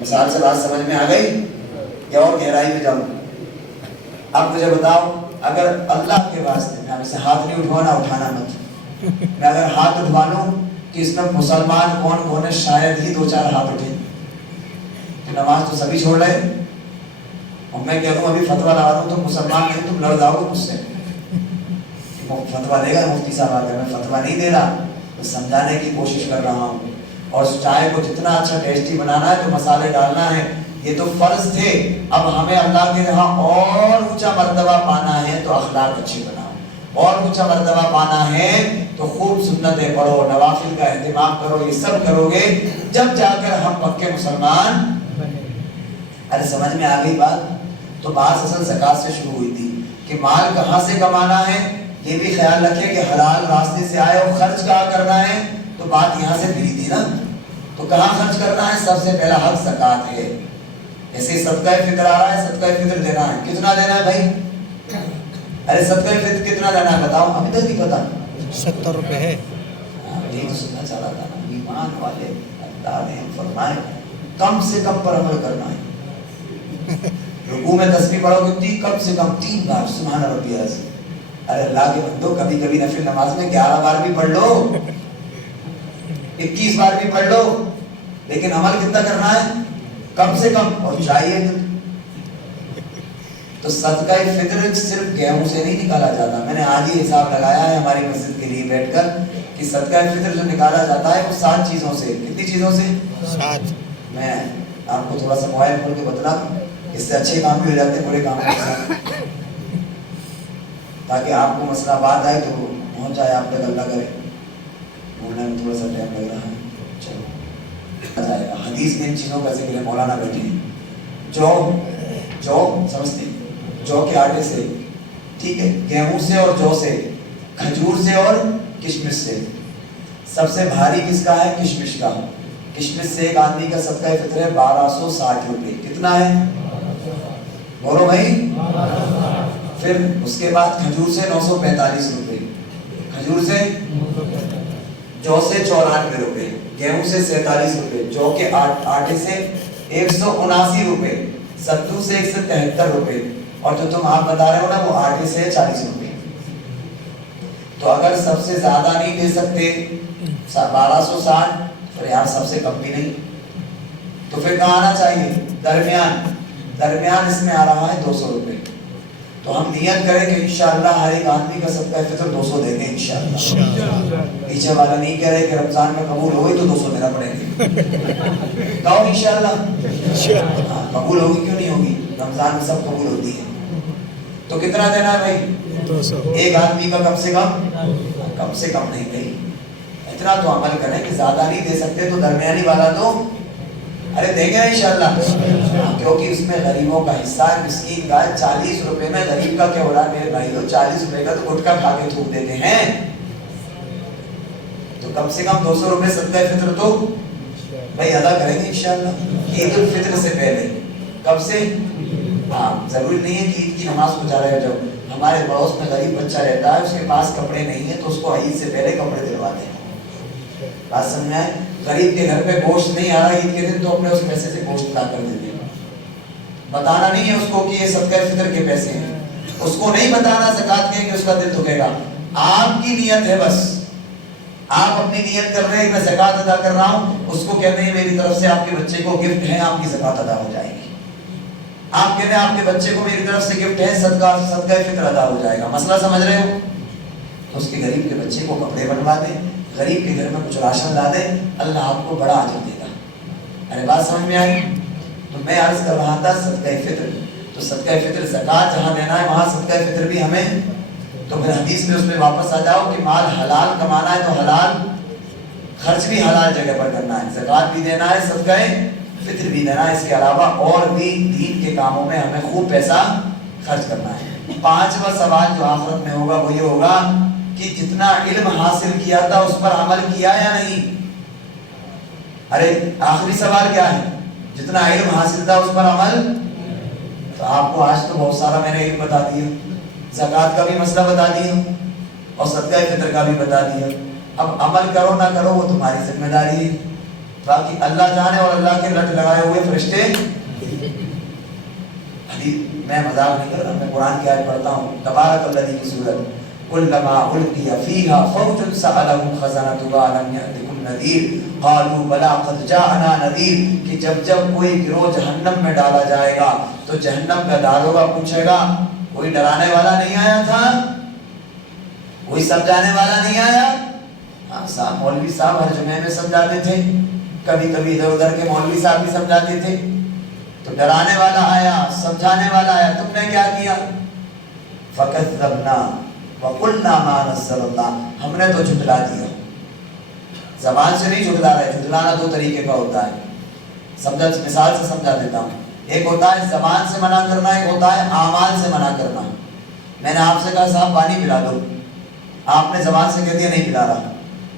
مثال سے بات سمجھ میں آ گئی یا اور گہرائی میں جاؤں؟ اب مجھے بتاؤ، اگر اللہ کے واسطے میں سے ہاتھ نہیں اٹھوانا، اٹھانا مت، میں اگر ہاتھ اٹھوا لوں کہ اس میں مسلمان کون کون ہے، شاید ہی 2-4 ہاتھ اٹھے، کہ نماز تو سبھی چھوڑ رہے ہیں، اور میں کہہ دوں ابھی فتوا لگا دوں تو مسلمان نہیں تم لڑ جاؤ گے مجھ سے، فتوا دے گا مفتی صاحب آ کر، میں فتوا نہیں دے رہا، تو سمجھانے کی کوشش کر رہا ہوں. اور چائے کو جتنا اچھا ٹیسٹی بنانا ہے تو مسالے ڈالنا ہے، یہ تو فرض تھے. اب ہمیں اللہ کے یہاں اور اونچا مرتبہ پانا ہے تو اخلاق اچھے بناؤ، اور اونچا مرتبہ پانا ہے تو خوب سنتیں پڑھو، نوافل کا اہتمام کرو. یہ سب کرو گے جب جا کر ہم پکے مسلمان. ارے سمجھ میں آ گئی بات؟ تو بات اصل زکات سے شروع ہوئی تھی کہ مال کہاں سے کمانا ہے، یہ بھی خیال رکھے کہ حلال راستے سے آئے، اور خرچ کہاں کرنا ہے. تو بات یہاں سے ملی تھی نا، تو کہاں خرچ کرنا ہے؟ سب سے پہلا حق زکات ہے. ایسے صدقہ فطر آ رہا ہے، صدقہ فطر دینا ہے. کتنا دینا ہے بھائی؟ ارے صدقہ فطر کتنا دینا ہے بتاؤ، ابھی تک نہیں پتا. 70 روپے ہے. یہی تو سننا چاہ رہا تھا نا. ایمان والے اللہ نے فرمائے کم سے کم پر عمل کرنا ہے. رکوع میں تسبیح پڑھو کتنی؟ کم سے کم 3 بار سبحان ربی العظیم. ارے اللہ کے بندو، کبھی کبھی نفل نماز میں 11 بار بھی پڑھ لو، 21 بار بھی پڑھ لو، لیکن عمل کتنا کرنا ہے؟ کم سے کم. اور چاہیے تو صدقہ فطر صرف گیہوں سے نہیں نکالا جاتا. میں نے آج ہی حساب لگایا ہے ہماری مسجد کے لیے بیٹھ کر کہ صدقہ فطر جو نکالا جاتا ہے وہ 7 چیزوں سے. کتنی چیزوں سے؟ 7. میں آپ کو تھوڑا سا موبائل کھول کے بتلا دوں، اس سے اچھے کام بھی ہو جاتے ہیں برے کام بھی، تاکہ آپ کو مسئلہ بات آئے تو پہنچ جائے آپ تک. اللہ کرے بولنے میں تھوڑا سا ٹائم لگ رہا ہے، چلو جائے گا. حدیث میں ان چیزوں کا ذکر ہے. مولانا بیٹھے ہیں. جو سمجھتے ہیں، جو کے آٹے سے، ٹھیک ہے، گیہوں سے اور جو سے، کھجور سے اور کشمش سے. سب سے بھاری کس کا ہے؟ کشمش کا. کشمش سے ایک آدمی کا صدقہ فطر ہے 1260 روپے. کتنا ہے بولو بھائی؟ پھر اس کے بعد کھجور سے 945 روپے، کھجور سے، جو سے 94 روپے، گیہوں سے 47 روپے، جو کے آٹے سے 179 روپے، ستو سے 173 روپے، اور جو تم آپ بتا رہے ہو نا وہ آٹے سے 40 روپے. تو اگر سب سے زیادہ نہیں دے سکتے 1260، پھر یار سب سے کم بھی نہیں، تو پھر کہاں آنا چاہیے؟ درمیان اس میں آ رہا ہے 200 روپے. تو ہم نیت کریں کہ انشاءاللہ ہر ایک آدمی کا صدقہ فطر 200 دیں گے انشاءاللہ. پیچھے والا نہیں کہہ رہے کہ رمضان میں قبول ہوئی تو 200 دینا پڑیں گے. کہو انشاءاللہ. قبول ہوگی کیوں نہیں ہوگی؟ رمضان میں سب قبول ہوتی ہے. تو کتنا دینا ہے بھائی؟ 200. ایک آدمی کا کم سے کم نہیں بھائی. اتنا تو عمل کریں کہ زیادہ نہیں دے سکتے تو درمیانی والا تو ارے دیں گے انشاءاللہ، کیونکہ اس میں غریبوں کا حصہ ہے. مسکین کا 40 روپے میں غریب کا کیا ہو رہا ہے میرے بھائی؟ 40 روپے کا تو گٹکا کھا کے تھوک دیتے ہیں. تو کم سے کم 200 روپے صدقہ فطر تو بھائی ادا کریں گے انشاءاللہ عید الفطر سے پہلے. کب سے؟ ہاں ضروری نہیں ہے کہ عید کی نماز کو جا رہے ہو. جب ہمارے پڑوس میں غریب بچہ رہتا ہے، اس کے پاس کپڑے نہیں ہیں، تو اس کو عید سے پہلے کپڑے دلواتے ہیں. بات سمجھ میں آئے؟ غریب کے گھر پہ گوشت نہیں آ رہا عید کے دن، تو اپنے اس پیسے سے گوشت لا کر دیتے ہیں. بتانا نہیں ہے اس کو کہ یہ صدقہ فطر کے پیسے ہیں، اس کو نہیں بتانا زکات کے کہ اس کا دل دکھے گا. آپ کی نیت ہے، بس آپ اپنی نیت کر رہے ہیں میں زکات ادا کر رہا ہوں، اس کو کہتے ہیں میری طرف سے آپ کے بچے کو گفٹ ہے، آپ کی زکات ادا ہو جائے گی. آپ کہتے ہیں آپ کے بچے کو میری طرف سے گفٹ ہے، صدقہ فطر ادا ہو جائے گا. مسئلہ سمجھ رہے ہو؟ تو اس کے غریب کے بچے کو کپڑے بنوا دیں، غریب کے گھر میں کچھ راشن لا دیں، اللہ آپ کو بڑا اجر دے گا. ارے بات سمجھ میں آئی؟ تو میں عرض کر رہا تھا صدقہ فطر. تو صدقہ فطر زکات جہاں دینا ہے وہاں صدقہ فطر بھی ہمیں. تو پھر حدیث میں اس میں واپس آ جاؤ کہ مال حلال کمانا ہے تو حلال خرچ بھی حلال جگہ پر کرنا ہے، زکات بھی دینا ہے، صدقہ فطر بھی دینا ہے. اس کے علاوہ اور بھی دین کے کاموں میں ہمیں خوب پیسہ خرچ کرنا ہے. 5واں سوال جو آخرت میں ہوگا وہ یہ ہوگا کہ جتنا علم حاصل کیا تھا اس پر عمل کیا یا نہیں. ارے آخری سوال کیا ہے؟ جتنا علم حاصل تھا اس پر عمل. تو آپ کو آج تو بہت سارا میں نے علم بتا دیا، زکات کا بھی مسئلہ بتا دیا اور صدقہ فطر کا بھی بتا دیا. اب عمل کرو نہ کرو وہ تمہاری ذمہ داری ہے. باقی اللہ جانے اور اللہ کے لٹ لگائے ہوئے فرشتے میں مذاق نہیں کر رہا، میں قرآن کی آیت پڑھتا ہوں، تبارک الذی کی صورت کلما القی فیہا فوج سألہم خزنتها الم یأتکم نذیر قالوا بلی قد جاءنا نذیر، کہ جب جب کوئی گروہ جہنم میں ڈالا جائے گا تو جہنم کا داروغہ پوچھے گا کوئی ڈرانے والا نہیں آیا تھا، کوئی سمجھانے والا نہیں آیا؟ ہاں صاحب مولوی صاحب ہر جمعے میں سمجھاتے تھے، کبھی کبھی ادھر ادھر کے مولوی صاحب بھی سمجھاتے تھے، تو ڈرانے والا آیا، سمجھانے والا آیا، تم نے کیا کیا؟ فَكَذَّبْنَا وَقُلْنَا مَا نَزَّلَ اللَّهُ، ہم نے تو جھٹلا دیا۔ زبان سے نہیں جھٹلا رہے، جھٹلانا دو طریقے کا ہوتا ہے، سمجھا مثال سے سمجھا دیتا ہوں۔ ایک ہوتا ہے زبان سے منع کرنا، ایک ہوتا ہے اعمال سے منع کرنا۔ میں نے آپ سے کہا صاحب پانی پلا دو، آپ نے زبان سے کہہ دیا نہیں پلا رہا،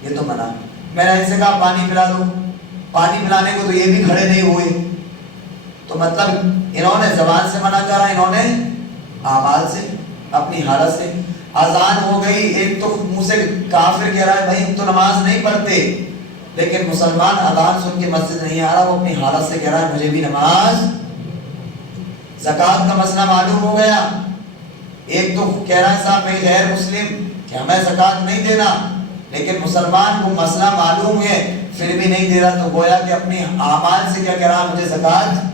یہ تو منع۔ میں نے ان سے کہا پانی پلا دو، پانی پلانے کو تو یہ بھی کھڑے نہیں ہوئے، تو مطلب انہوں نے زبان سے منع کرا، انہوں نے اعمال سے، اپنی حالت سے۔ اذان ہو گئی، ایک تو منہ سے کافر کہہ رہا ہے بھائی ہم تو نماز نہیں پڑھتے، لیکن مسلمان اذان سن کے مسجد نہیں آ رہا، وہ اپنی حالت سے کہہ رہا ہے مجھے بھی نماز۔ زکوٰۃ کا مسئلہ معلوم ہو گیا، ایک تو کہہ رہا ہے صاحب میں غیر مسلم کہ ہمیں زکوٰۃ نہیں دینا، لیکن مسلمان کو مسئلہ معلوم ہے پھر بھی نہیں دے رہا، تو گویا کہ اپنی اعمال سے کیا کہہ رہا مجھے زکوٰۃ۔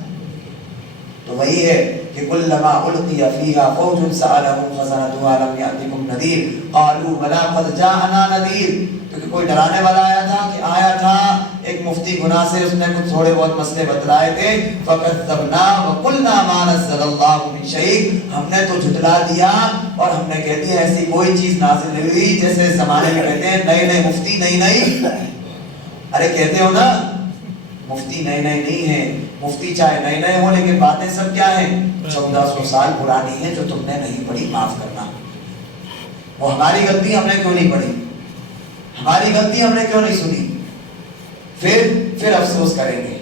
تو وہی ہے کہ کلما القی فیہا فوج سألہم خزنتها الم یأتکم نذیر قالوا بلی قد جاءنا نذیر، کیونکہ کوئی ڈرانے والا آیا تھا کہ آیا تھا ایک مفتی گناہ سے، اس نے کچھ تھوڑے بہت مسئلے بتلائے تھے۔ فکذبنا وقلنا ما نزل اللہ من شیء، ہم نے تو جھٹلا دیا اور ہم نے کہہ دیا ایسی کوئی چیز نازل نہیں ہوئی، جیسے اس زمانے میں کہتے ہیں نئے نئے مفتی نئی، ارے کہتے ہو نا مفتی نئے نہیں ہیں، مفتی چاہے نئے ہوں لیکن باتیں سب کیا ہیں 1400 سال پرانی ہیں جو تم نے نہیں پڑھی، معاف کرنا۔ وہ ہماری غلطی ہم نے کیوں نہیں پڑھی، ہماری غلطی ہم نے کیوں نہیں سنی، پھر افسوس کریں گے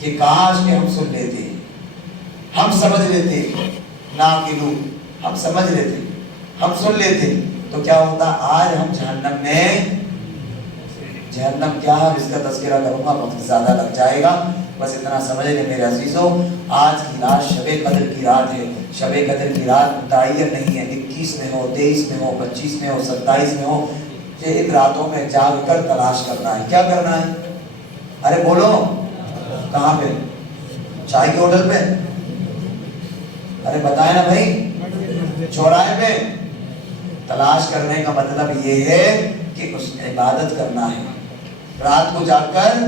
کہ کاش کہ ہم سن لیتے، ہم سمجھ لیتے، ناقلو ہم سمجھ لیتے، ہم سن لیتے تو کیا ہوتا؟ آج ہم جہنم میں، جہنم کیا ہے اس کا تذکرہ کروں گا وقت زیادہ لگ جائے گا، بس اتنا سمجھ لیں میرے عزیزوں، آج کی رات شب قدر کی رات ہے۔ شب قدر کی رات متعین نہیں ہے، 21 میں ہو، 23 میں ہو، 25 میں ہو، 27 میں ہو، یہ ایک راتوں میں جاگ کر تلاش کرنا ہے۔ کیا کرنا ہے؟ ارے بولو کہاں پہ؟ چائے کے ہوٹل پہ؟ ارے بتائیں نا بھائی، چوراہے پہ؟ تلاش کرنے کا مطلب یہ ہے کہ اس عبادت کرنا ہے، رات کو جا کر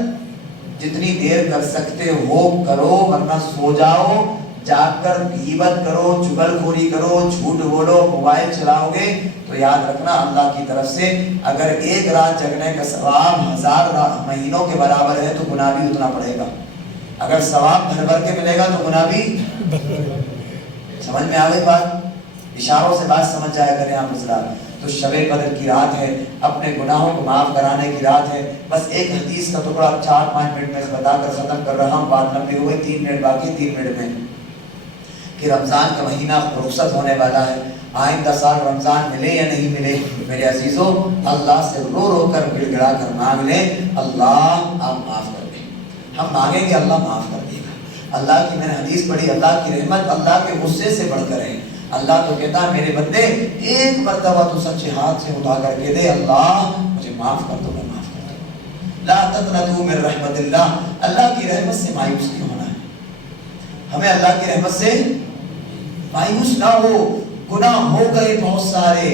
جتنی دیر کر سکتے ہو کرو، ورنہ سو جاؤ، جاگ کر غیبت کرو، چغل خوری کرو، جھوٹ بولو، موبائل چلاؤ گے تو یاد رکھنا اللہ کی طرف سے اگر ایک رات جگنے کا ثواب 1000 مہینوں کے برابر ہے تو گناہ بھی اتنا پڑے گا، اگر ثواب بھر بھر کے ملے گا تو گناہ بھی۔ سمجھ میں آ گئی بات؟ اشاروں سے بات سمجھ جایا کریں آپ حضرات۔ تو شب قدر کی رات ہے، اپنے گناہوں کو معاف کرانے کی رات ہے۔ بس ایک حدیث کا ٹکڑا 4-5 منٹ میں بتا کر ختم کر رہا ہوں، بات لمبی ہوئی، 3 منٹ باقی، 3 منٹ میں، کہ رمضان کا مہینہ رخصت ہونے والا ہے۔ آئندہ سال رمضان ملے یا نہیں ملے میرے عزیزوں، اللہ سے رو رو کر گڑ گڑا کر مانگ لیں اللہ آپ معاف کر دیں۔ ہم مانگیں گے اللہ معاف کر دے گا۔ اللہ کی میں نے حدیث پڑھی، اللہ کی رحمت اللہ کے غصے سے بڑھ کر ہے۔ اللہ تو کہتا ہے میرے بندے ایک مرتبہ تو سچے ہاتھ سے اٹھا کر کے دے اللہ مجھے معاف کر دو، میں معاف کر دوں۔ لا تقنطوا من رحمت اللہ، اللہ کی رحمت سے مایوس نہیں ہونا ہے، ہمیں اللہ کی رحمت سے مایوس نہ ہو۔ گناہ ہو گئے بہت سارے،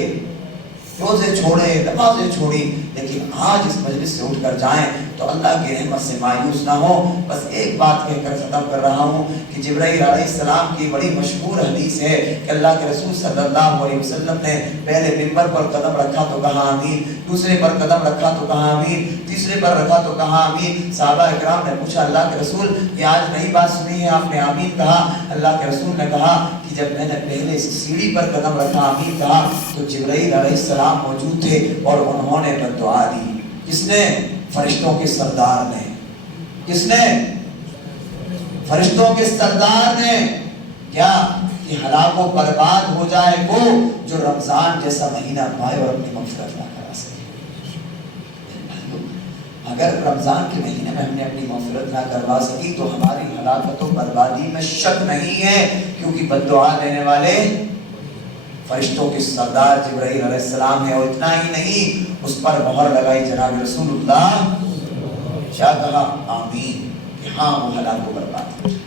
روزے چھوڑے، نمازیں چھوڑی، لیکن آج اس مجلس سے اٹھ کر جائیں تو اللہ کی رحمت سے مایوس نہ ہو۔ بس ایک بات کہہ کر ختم کر رہا ہوں کہ جبرائیل علیہ السلام کی بڑی مشہور حدیث ہے کہ اللہ کے رسول صلی اللہ علیہ وسلم نے پہلے منبر پر قدم رکھا تو کہا آمین، دوسرے پر قدم رکھا تو کہا آمین، تیسرے پر رکھا تو کہا آمین۔ صحابہ اکرام نے پوچھا اللہ کے رسول یہ آج نئی بات سنی ہے آپ نے آمین کہا؟ اللہ کے رسول نے کہا کہ جب میں نے پہلے سیڑھی پر قدم رکھا آمین کہا تو جبرائیل علیہ السلام موجود تھے اور انہوں نے بددعا دی۔ کس نے؟ فرشتوں کے سردار نے۔ کس نے؟ فرشتوں کے سردار نے۔ کیا کہ ہلاک و برباد ہو جائے وہ جو رمضان جیسا مہینہ پائے اور اپنی مغفرت نہ کرا سکے۔ اگر رمضان کے مہینے میں ہم نے اپنی مغفرت نہ کروا سکی تو ہماری ہلاکت و بربادی میں شک نہیں ہے، کیونکہ بد دعا دینے والے فرشتوں کے سردار جبرائیل علیہ السلام ہے۔ اور اتنا ہی نہیں، اس پر مہر لگائی جناب رسول اللہ، کیا کہا؟ آمین، کہ ہاں وہ ہلاک و برباد ہو جائے۔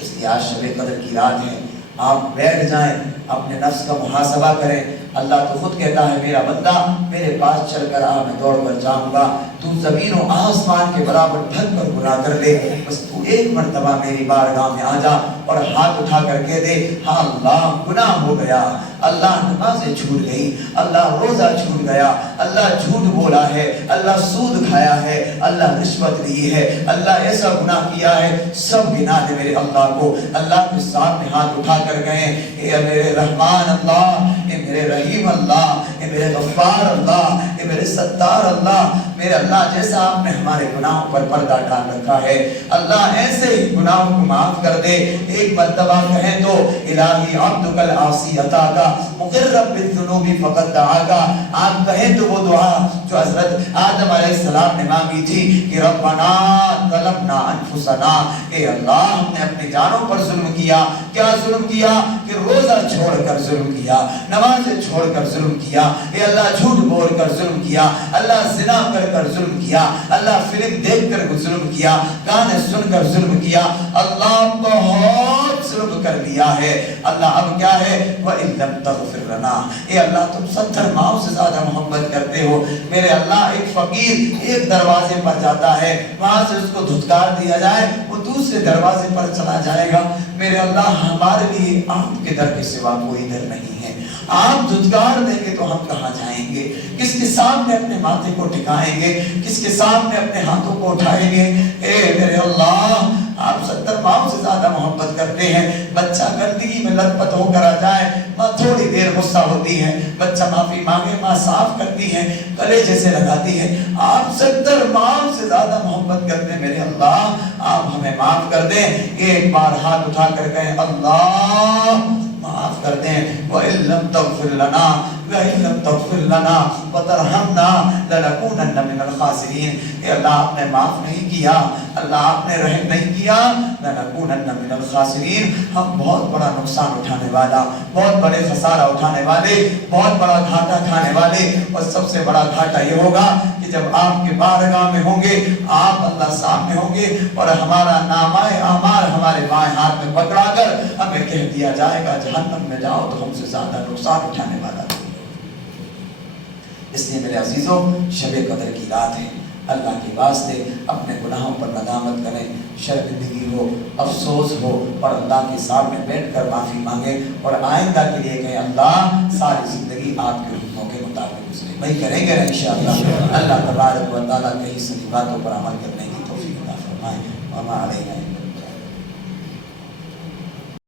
اس لیے آج شب قدر کی رات ہے، آپ بیٹھ جائیں، اپنے نفس کا محاسبہ کریں۔ اللہ تو خود کہتا ہے میرا بندہ میرے پاس چل کر آ، میں دوڑ کر جاؤں گا، تو زمین و آسمان کے برابر ڈھک کر گناہ کر لے، بس تو ایک مرتبہ میری بارگاہ میں آ جا اور ہاتھ اٹھا کر کہہ دے ہاں اللہ گناہ ہو گیا، اللہ نمازیں چھوٹ گئی، اللہ روزہ چھوٹ گیا، اللہ جھوٹ بولا ہے، اللہ سود کھایا ہے، اللہ رشوت لی ہے، اللہ ایسا گناہ کیا ہے، سب گناہ دے میرے اللہ کو۔ اللہ کے سامنے ہاتھ اٹھا کر گئے، اے میرے رحمان اللہ، اے میرے رحیم اللہ، اے میرے غفار اللہ، اے میرے ستار اللہ، میرے اللہ جیسا آپ نے ہمارے گناہوں پر پردہ ڈال رکھا ہے، اللہ ایسے ہی گناہوں کو معاف کر دے۔ ایک مرتبہ کہیں تو الہی عبدک العاصی عطاکا مقرب بالذنوب فقد دعاکا، آپ کہیں تو وہ دعا جو حضرت آدم علیہ السلام نے مانگی تھی کہ ربنا ظلمنا انفسنا، اے اللہ ہم نے اپنی جانوں پر ظلم کیا۔ کیا ظلم کیا؟ کہ روزہ چھوڑ کر ظلم کیا، نمازیں چھوڑ کر ظلم کیا، اے اللہ جھوٹ بول کر ظلم کیا، اللہ زنا کر ظلم کیا، اللہ فلم دیکھ کر ظلم کیا، گانے سن کر ظلم کیا، اللہ بہت ظلم کر لیا ہے۔ اللہ اب کیا ہے؟ وَإِن لَمْ تَغْفِرْ لَنَا، اے اللہ تم 70 ماؤں سے زیادہ محبت کرتے ہو میرے اللہ۔ ایک فقیر ایک دروازے پر جاتا ہے، وہاں سے اس کو دھتکار دیا جائے، وہ دوسرے دروازے پر چلا جائے گا۔ میرے اللہ ہمارے لیے آپ کے در کے سوا کوئی در نہیں ہے، آپ دھتکار دیں گے تو ہم کہاں جائیں گے؟ کس کے سامنے اپنے ماتھے کو ٹھکائیں گے؟ کس کے سامنے اپنے ہاتھوں کو اٹھائیں گے؟ اے میرے اللہ آپ 70 ماؤں سے زیادہ محبت کرتے ہیں۔ بچہ گندگی میں لت پت ہو کر آ جائے، ماں تھوڑی دیر غصہ ہوتی ہے، بچہ معافی مانگے، ماں صاف کرتی ہے، گلے جیسے لگاتی ہے۔ آپ 70 ماؤں سے زیادہ محبت کرتے ہیں میرے اللہ، آپ ہمیں معاف کر دیں۔ ایک بار ہاتھ اٹھا کر کہیں اللہ معاف کر دیں۔ وَإِن لَمْ تَغْفِرْ لَنَا وَإِن لَمْ تَغْفِرْ لَنَا وَتَرْحَمْنَا لَنَكُونَنَّ مِنَ الْخَاسِرِينَ، اے اللہ آپ نے معاف نہیں کیا، اللہ آپ نے رحم نہیں کیا، لَنَكُونَنَّ مِنَ الْخَاسِرِينَ، ہم بہت بڑا نقصان اٹھانے والا، بہت بڑے خسارہ اٹھانے والے، بہت بڑا گھاٹا کھانے والے۔ اور سب سے بڑا گھاٹا یہ ہوگا کہ جب آپ کے بارگاہ میں ہوں گے، آپ اللہ سامنے ہوں گے اور ہمارا نامہ اعمال ہمارے بائیں ہاتھ میں پکڑا کر ہمیں کہہ دیا جائے گا جہنم میں جاؤ تو ہم سے زیادہ نقصان اٹھانے والا ہے۔ اس لیے میرے عزیزوں شب قدر کی رات ہے، اللہ کے واسطے اپنے گناہوں پر ندامت کریں، شرمندگی ہو، افسوس ہو، اور اللہ کے سامنے بیٹھ کر معافی مانگیں اور آئندہ کے لیے کہیں اللہ ساری زندگی آپ کے حکموں کے مطابق گزرے۔ وہی کریں گے انشاءاللہ۔ اللہ تبارک و تعالیٰ کہیں صحیح باتوں پر عمل کرنے کی توفیق عطا فرمائے۔ وما علینا